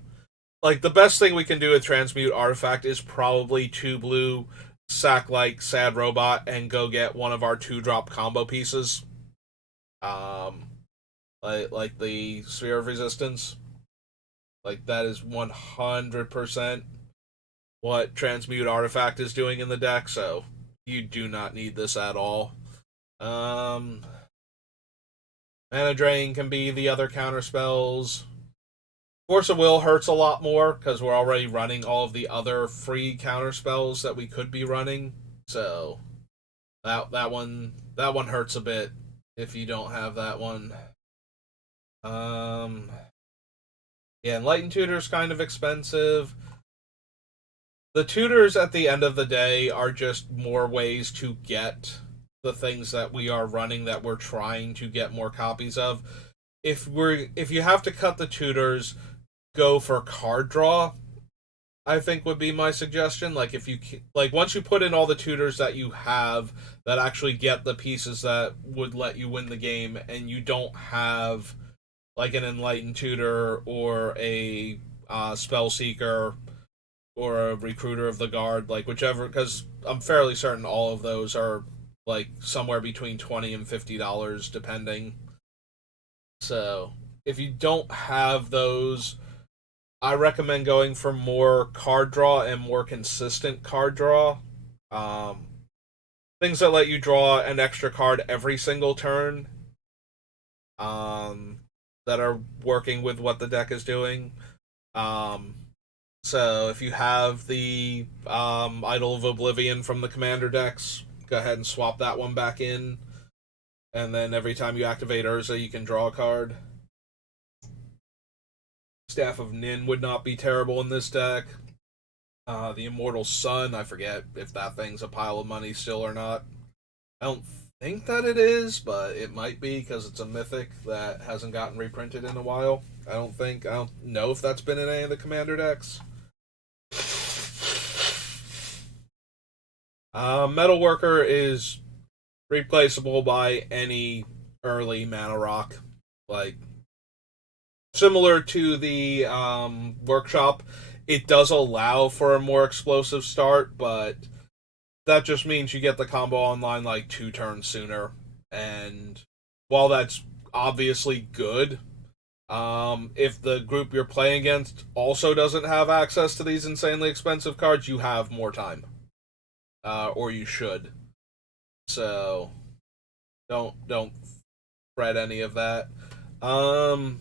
Like, the best thing we can do with Transmute Artifact is probably 2 blue, sack like Sad Robot, and go get one of our 2-drop combo pieces. Um, like the Sphere of Resistance. Like, that is 100% what Transmute Artifact is doing in the deck, so you do not need this at all. Mana Drain can be the other counter spells. Force of Will hurts a lot more because we're already running all of the other free counter spells that we could be running. So that one hurts a bit if you don't have that one. Um, yeah, Enlightened Tutor's kind of expensive. The tutors at the end of the day are just more ways to get the things that we are running that we're trying to get more copies of. If you have to cut the tutors, go for card draw. I think would be my suggestion. Like if you like once you put in all the tutors that you have that actually get the pieces that would let you win the game, and you don't have like an enlightened tutor or a spell seeker or a recruiter of the guard, like whichever, because I'm fairly certain all of those are like somewhere between $20 and $50 depending. So if you don't have those, I recommend going for more card draw and more consistent card draw. Um, Things that let you draw an extra card every single turn. Um, that are working with what the deck is doing. Um, so if you have the Idol of Oblivion from the commander decks, go ahead and swap that one back in. And then every time you activate Urza, you can draw a card. Staff of Nin would not be terrible in this deck. The Immortal Sun, I forget if that thing's a pile of money still or not. I don't think that it is, but it might be because it's a mythic that hasn't gotten reprinted in a while. I don't know if that's been in any of the commander decks. Metalworker is replaceable by any early mana rock. Like, similar to the workshop, it does allow for a more explosive start, but that just means you get the combo online like 2 turns sooner. And while that's obviously good, if the group you're playing against also doesn't have access to these insanely expensive cards, you have more time, or you should. So don't fret any of that. Um,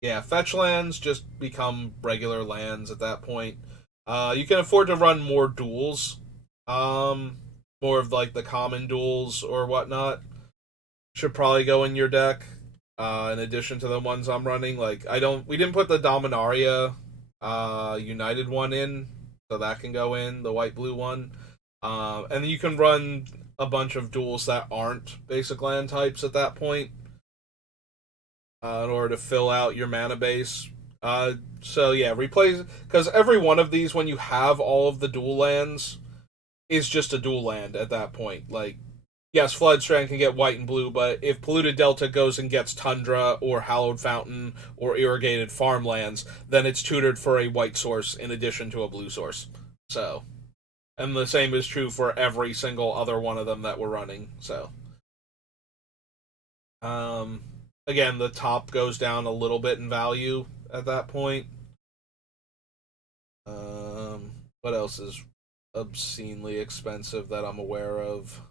yeah, fetch lands just become regular lands at that point. You can afford to run more duels, um, more of like the common duels or whatnot. Should probably go in your deck. In addition to the ones I'm running, like we didn't put the Dominaria, United one in, so that can go in the white blue one. And then you can run a bunch of duels that aren't basic land types at that point, in order to fill out your mana base. So yeah, replace, because every one of these, when you have all of the dual lands, is just a dual land at that point. Like, yes, Floodstrand can get white and blue, but if Polluted Delta goes and gets Tundra or Hallowed Fountain or Irrigated Farmlands, then it's tutored for a white source in addition to a blue source. So, and the same is true for every single other one of them that we're running. So, um, again, the top goes down a little bit in value at that point. What else is obscenely expensive that I'm aware of?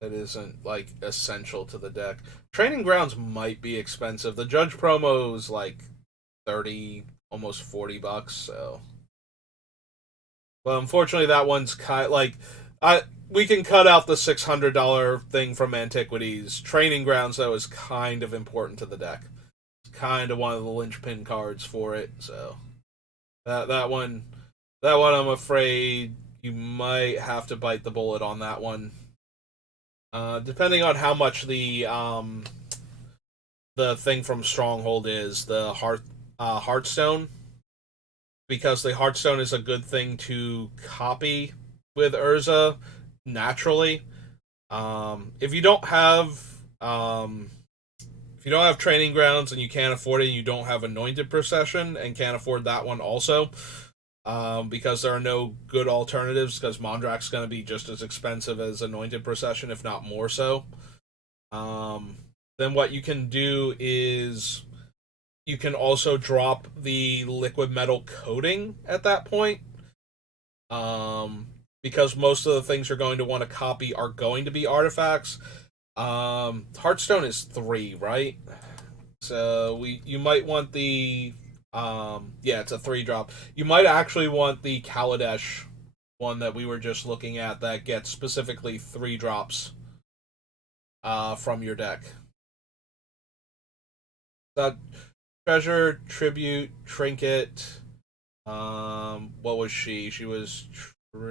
That isn't like essential to the deck. Training grounds might be expensive. The Judge promo is like 30, almost $40. So, well, unfortunately, that one's kind of like I. We can cut out the $600 thing from Antiquities. Training grounds though is kind of important to the deck. It's kind of one of the linchpin cards for it. So that one, I'm afraid you might have to bite the bullet on that one. Depending on how much the thing from Stronghold is the Heartstone, because the Heartstone is a good thing to copy with Urza naturally. If you don't have training grounds and you can't afford it, and you don't have Anointed Procession and can't afford that one also, because there are no good alternatives, because Mondrak's going to be just as expensive as Anointed Procession, if not more so. Um, then what you can do is you can also drop the liquid metal coating at that point. because most of the things you're going to want to copy are going to be artifacts. Hearthstone is 3, right? So you might want the yeah, it's a 3 drop. You might actually want the Kaladesh one that we were just looking at that gets specifically 3 drops from your deck. That treasure, tribute, trinket. What was she? She was tra,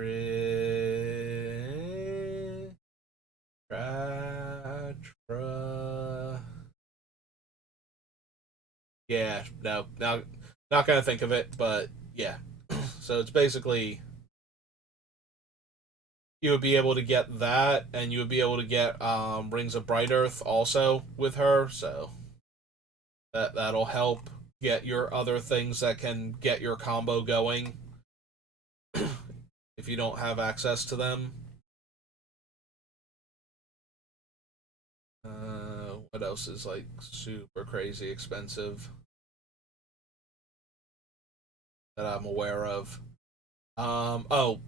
tra. Yeah, no, not gonna think of it, but yeah. So it's basically you would be able to get that, and you would be able to get Rings of Bright Earth also with her. So that'll help get your other things that can get your combo going if you don't have access to them. What else is like super crazy expensive that I'm aware of? Oh,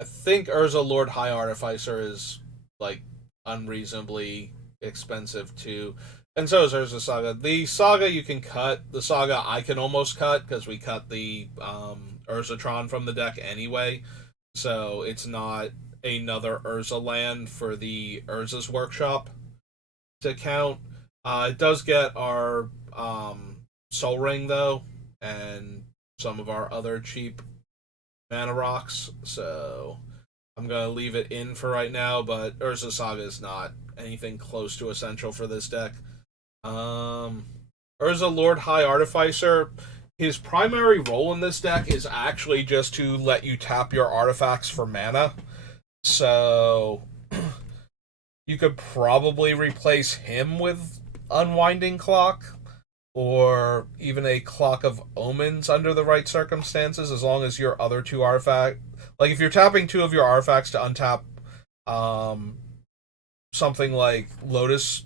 I think Urza Lord High Artificer is like unreasonably expensive too, and so is Urza Saga. The Saga you can cut. The Saga I can almost cut because we cut the Urzatron from the deck anyway, so it's not another Urza land for the Urza's Workshop to count. It does get our Soul Ring though, and some of our other cheap mana rocks. So I'm gonna leave it in for right now. But Urza Saga is not anything close to essential for this deck. Um, Urza Lord High Artificer. His primary role in this deck is actually just to let you tap your artifacts for mana. So you could probably replace him with Unwinding Clock or even a Clock of Omens under the right circumstances, as long as your other 2 artifacts, like if you're tapping 2 of your artifacts to untap um, something like Lotus,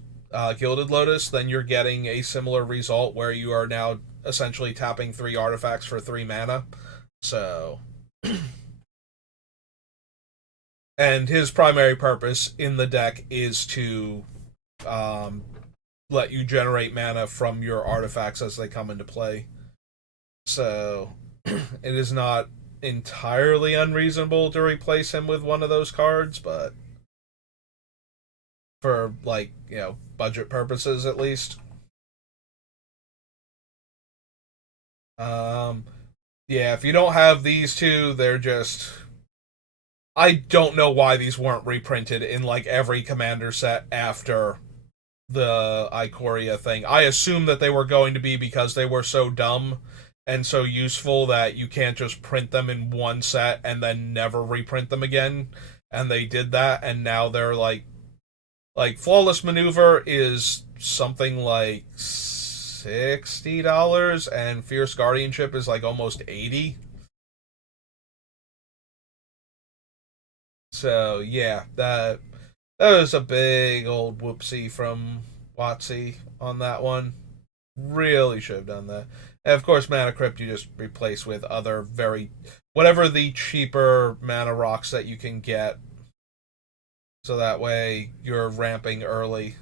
Gilded Lotus, then you're getting a similar result where you are now essentially tapping 3 artifacts for 3 mana. So, and his primary purpose in the deck is to um, let you generate mana from your artifacts as they come into play. So it is not entirely unreasonable to replace him with one of those cards, but for like, budget purposes at least. Um yeah, if you don't have these two, they're just I don't know why these weren't reprinted in like every commander set after the Ikoria thing. I assume that they were going to be because they were so dumb and so useful that you can't just print them in one set and then never reprint them again. And they did that, and now they're like Flawless Maneuver is something like $60, and Fierce Guardianship is like almost 80. So yeah, that was a big old whoopsie from Watsy on that one. Really should have done that. And of course, Mana Crypt you just replace with other whatever the cheaper mana rocks that you can get. So that way you're ramping early.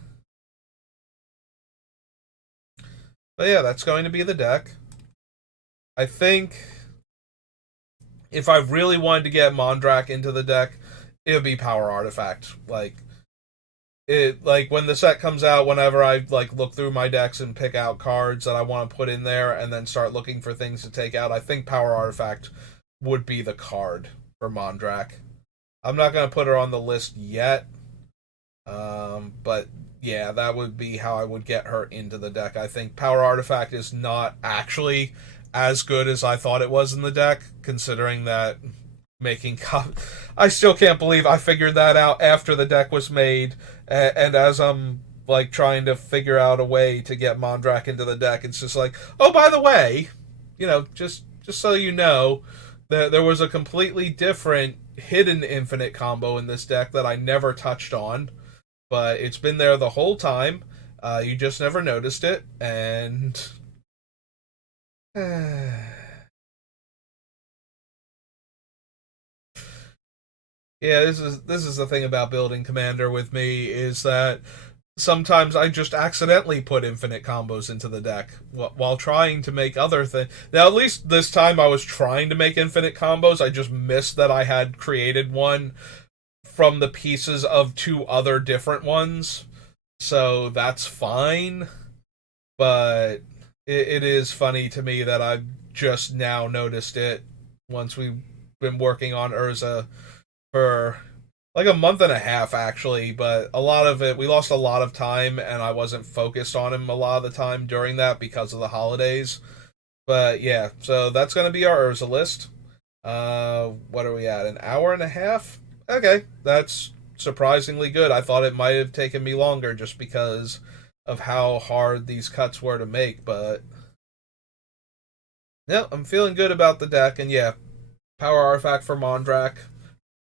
But yeah, that's going to be the deck. I think if I really wanted to get Mondrak into the deck, it would be Power Artifact. Like when the set comes out, whenever I like look through my decks and pick out cards that I want to put in there and then start looking for things to take out, I think Power Artifact would be the card for Mondrak. I'm not gonna put her on the list yet, but yeah, that would be how I would get her into the deck. I think Power Artifact is not actually as good as I thought it was in the deck, considering that making I still can't believe I figured that out after the deck was made, and as I'm like trying to figure out a way to get Mondrak into the deck, it's just like, oh, by the way, just so you know, there was a completely different hidden infinite combo in this deck that I never touched on, but it's been there the whole time. You just never noticed it, and Yeah, this is the thing about building commander with me is that sometimes I just accidentally put infinite combos into the deck while trying to make other things. Now, at least this time I was trying to make infinite combos. I just missed that I had created one from the pieces of two other different ones. So that's fine. But it is funny to me that I've just now noticed it once we've been working on Urza for like a month and a half actually, but a lot of it we lost a lot of time and I wasn't focused on him a lot of the time during that because of the holidays. But yeah, so that's gonna be our Urza list. What are we at? An hour and a half? Okay, that's surprisingly good. I thought it might have taken me longer just because of how hard these cuts were to make, but yeah, I'm feeling good about the deck, and yeah, power artifact for Mondrak.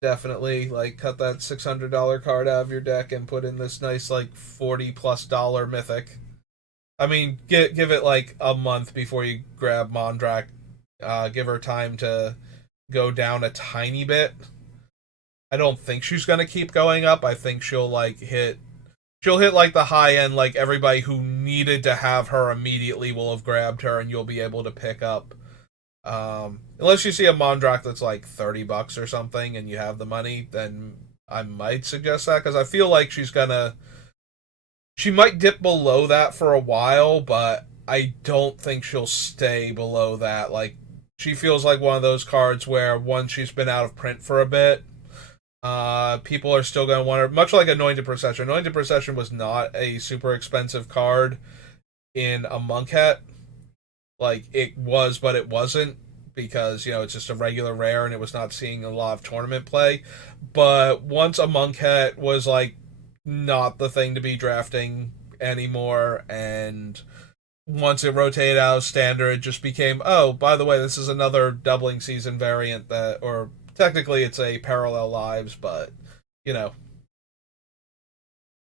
Definitely, like, cut that $600 card out of your deck and put in this nice, like, $40+ mythic. I mean, give it like a month before you grab Mondrak. Give her time to go down a tiny bit. I don't think she's gonna keep going up. I think she'll hit like the high end. Like everybody who needed to have her immediately will have grabbed her, and you'll be able to pick up. Unless you see a Mondrak that's like $30 or something, and you have the money, then I might suggest that because I feel like she might dip below that for a while, but I don't think she'll stay below that. Like she feels like one of those cards where once she's been out of print for a bit, people are still going to want her. Much like Anointed Procession. Anointed Procession was not a super expensive card in a Monkhet. Like it was, but it wasn't because it's just a regular rare and it was not seeing a lot of tournament play. But once a Monkhet was like not the thing to be drafting anymore, and once it rotated out of standard, it just became, oh, by the way, this is another doubling season variant that, or technically it's a parallel lives, but you know,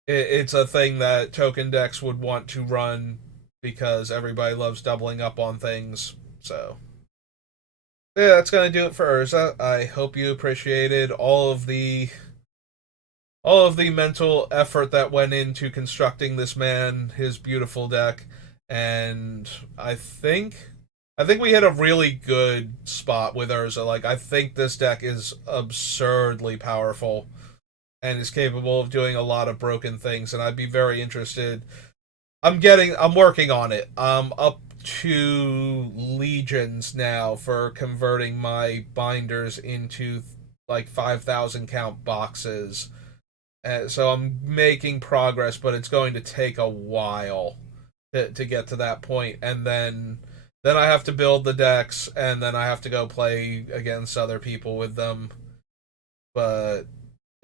it's a thing that token decks would want to run because everybody loves doubling up on things. So yeah, that's gonna do it for Urza. I hope you appreciated all of the mental effort that went into constructing this man, his beautiful deck, and I think we hit a really good spot with Urza. Like I think this deck is absurdly powerful and is capable of doing a lot of broken things, and I'd be very interested. I'm working on it. I'm up to legions now for converting my binders into like 5,000 count boxes. So I'm making progress, but it's going to take a while to get to that point, and then I have to build the decks, and then I have to go play against other people with them. But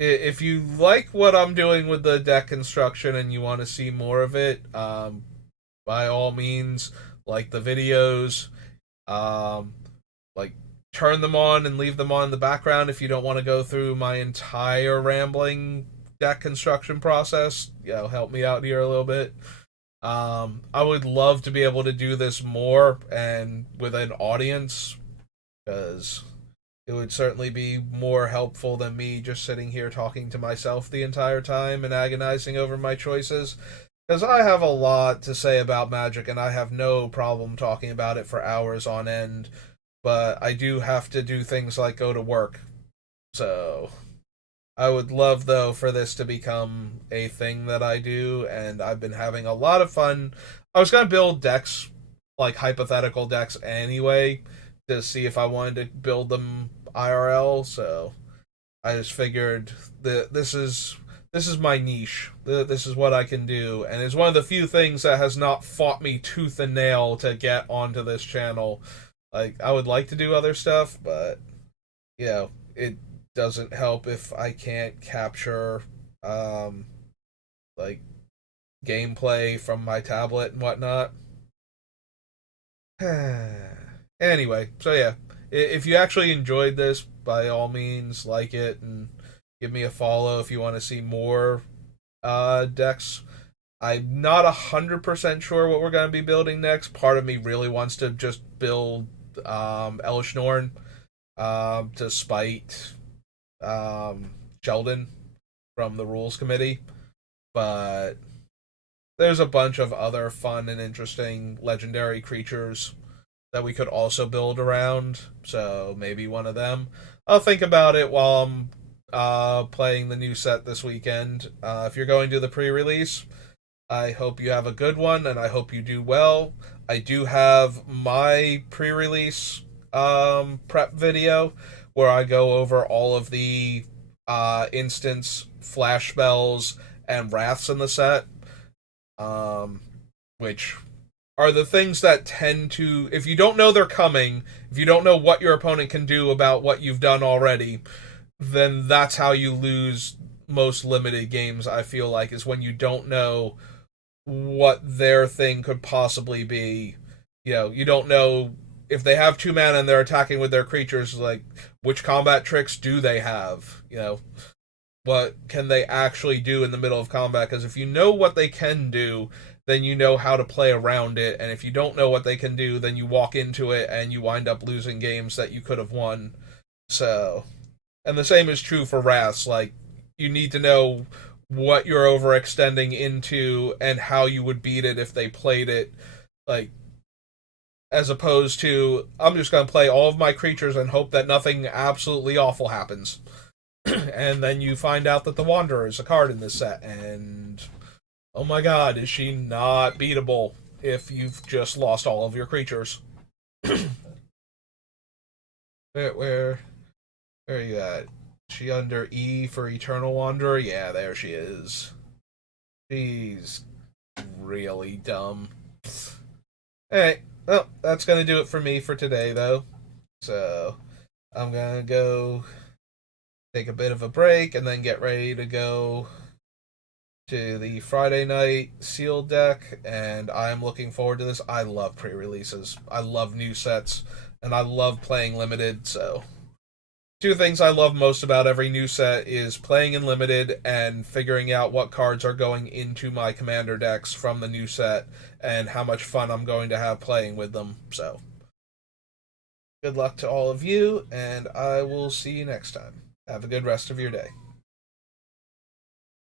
if you like what I'm doing with the deck construction and you want to see more of it, by all means, like the videos, um, like turn them on and leave them on in the background if you don't want to go through my entire rambling deck construction process. Help me out here a little bit. I would love to be able to do this more and with an audience because it would certainly be more helpful than me just sitting here talking to myself the entire time and agonizing over my choices. Because I have a lot to say about Magic and I have no problem talking about it for hours on end, but I do have to do things like go to work. So I would love, though, for this to become a thing that I do, and I've been having a lot of fun. I was going to build decks, like hypothetical decks anyway, to see if I wanted to build them IRL, so I just figured that this is my niche. This is what I can do, and it's one of the few things that has not fought me tooth and nail to get onto this channel. Like, I would like to do other stuff, but it doesn't help if I can't capture um like gameplay from my tablet and whatnot. Anyway, so yeah, if you actually enjoyed this, by all means like it and give me a follow if you want to see more decks. I'm not 100% sure what we're going to be building next. Part of me really wants to just build Elish Norn to spite Sheldon from the Rules Committee, but there's a bunch of other fun and interesting legendary creatures that we could also build around. So maybe one of them. I'll think about it while I'm playing the new set this weekend. If you're going to the pre-release, I hope you have a good one, and I hope you do well. I do have my pre-release prep video where I go over all of the instance flash spells and wraths in the set, um, which are the things that tend to, if you don't know they're coming, if you don't know what your opponent can do about what you've done already, then that's how you lose most limited games, I feel like, is when you don't know what their thing could possibly be. You don't know if they have 2 mana and they're attacking with their creatures, like, which combat tricks do they have? What can they actually do in the middle of combat? Because if you know what they can do, then you know how to play around it. And if you don't know what they can do, then you walk into it and you wind up losing games that you could have won. So, and the same is true for Wraths. Like, you need to know what you're overextending into and how you would beat it if they played it. Like, as opposed to, I'm just going to play all of my creatures and hope that nothing absolutely awful happens. And then you find out that the Wanderer is a card in this set, and oh my god, is she not beatable if you've just lost all of your creatures? where are you at? Is she under E for Eternal Wanderer? Yeah, there she is. She's really dumb. Hey, well, that's gonna do it for me for today, though. So I'm gonna go take a bit of a break and then get ready to go to the Friday night sealed deck, and I'm looking forward to this. I love pre-releases. I love new sets, and I love playing limited. So, two things I love most about every new set is playing in limited and figuring out what cards are going into my commander decks from the new set and how much fun I'm going to have playing with them. So, good luck to all of you, and I will see you next time. Have a good rest of your day.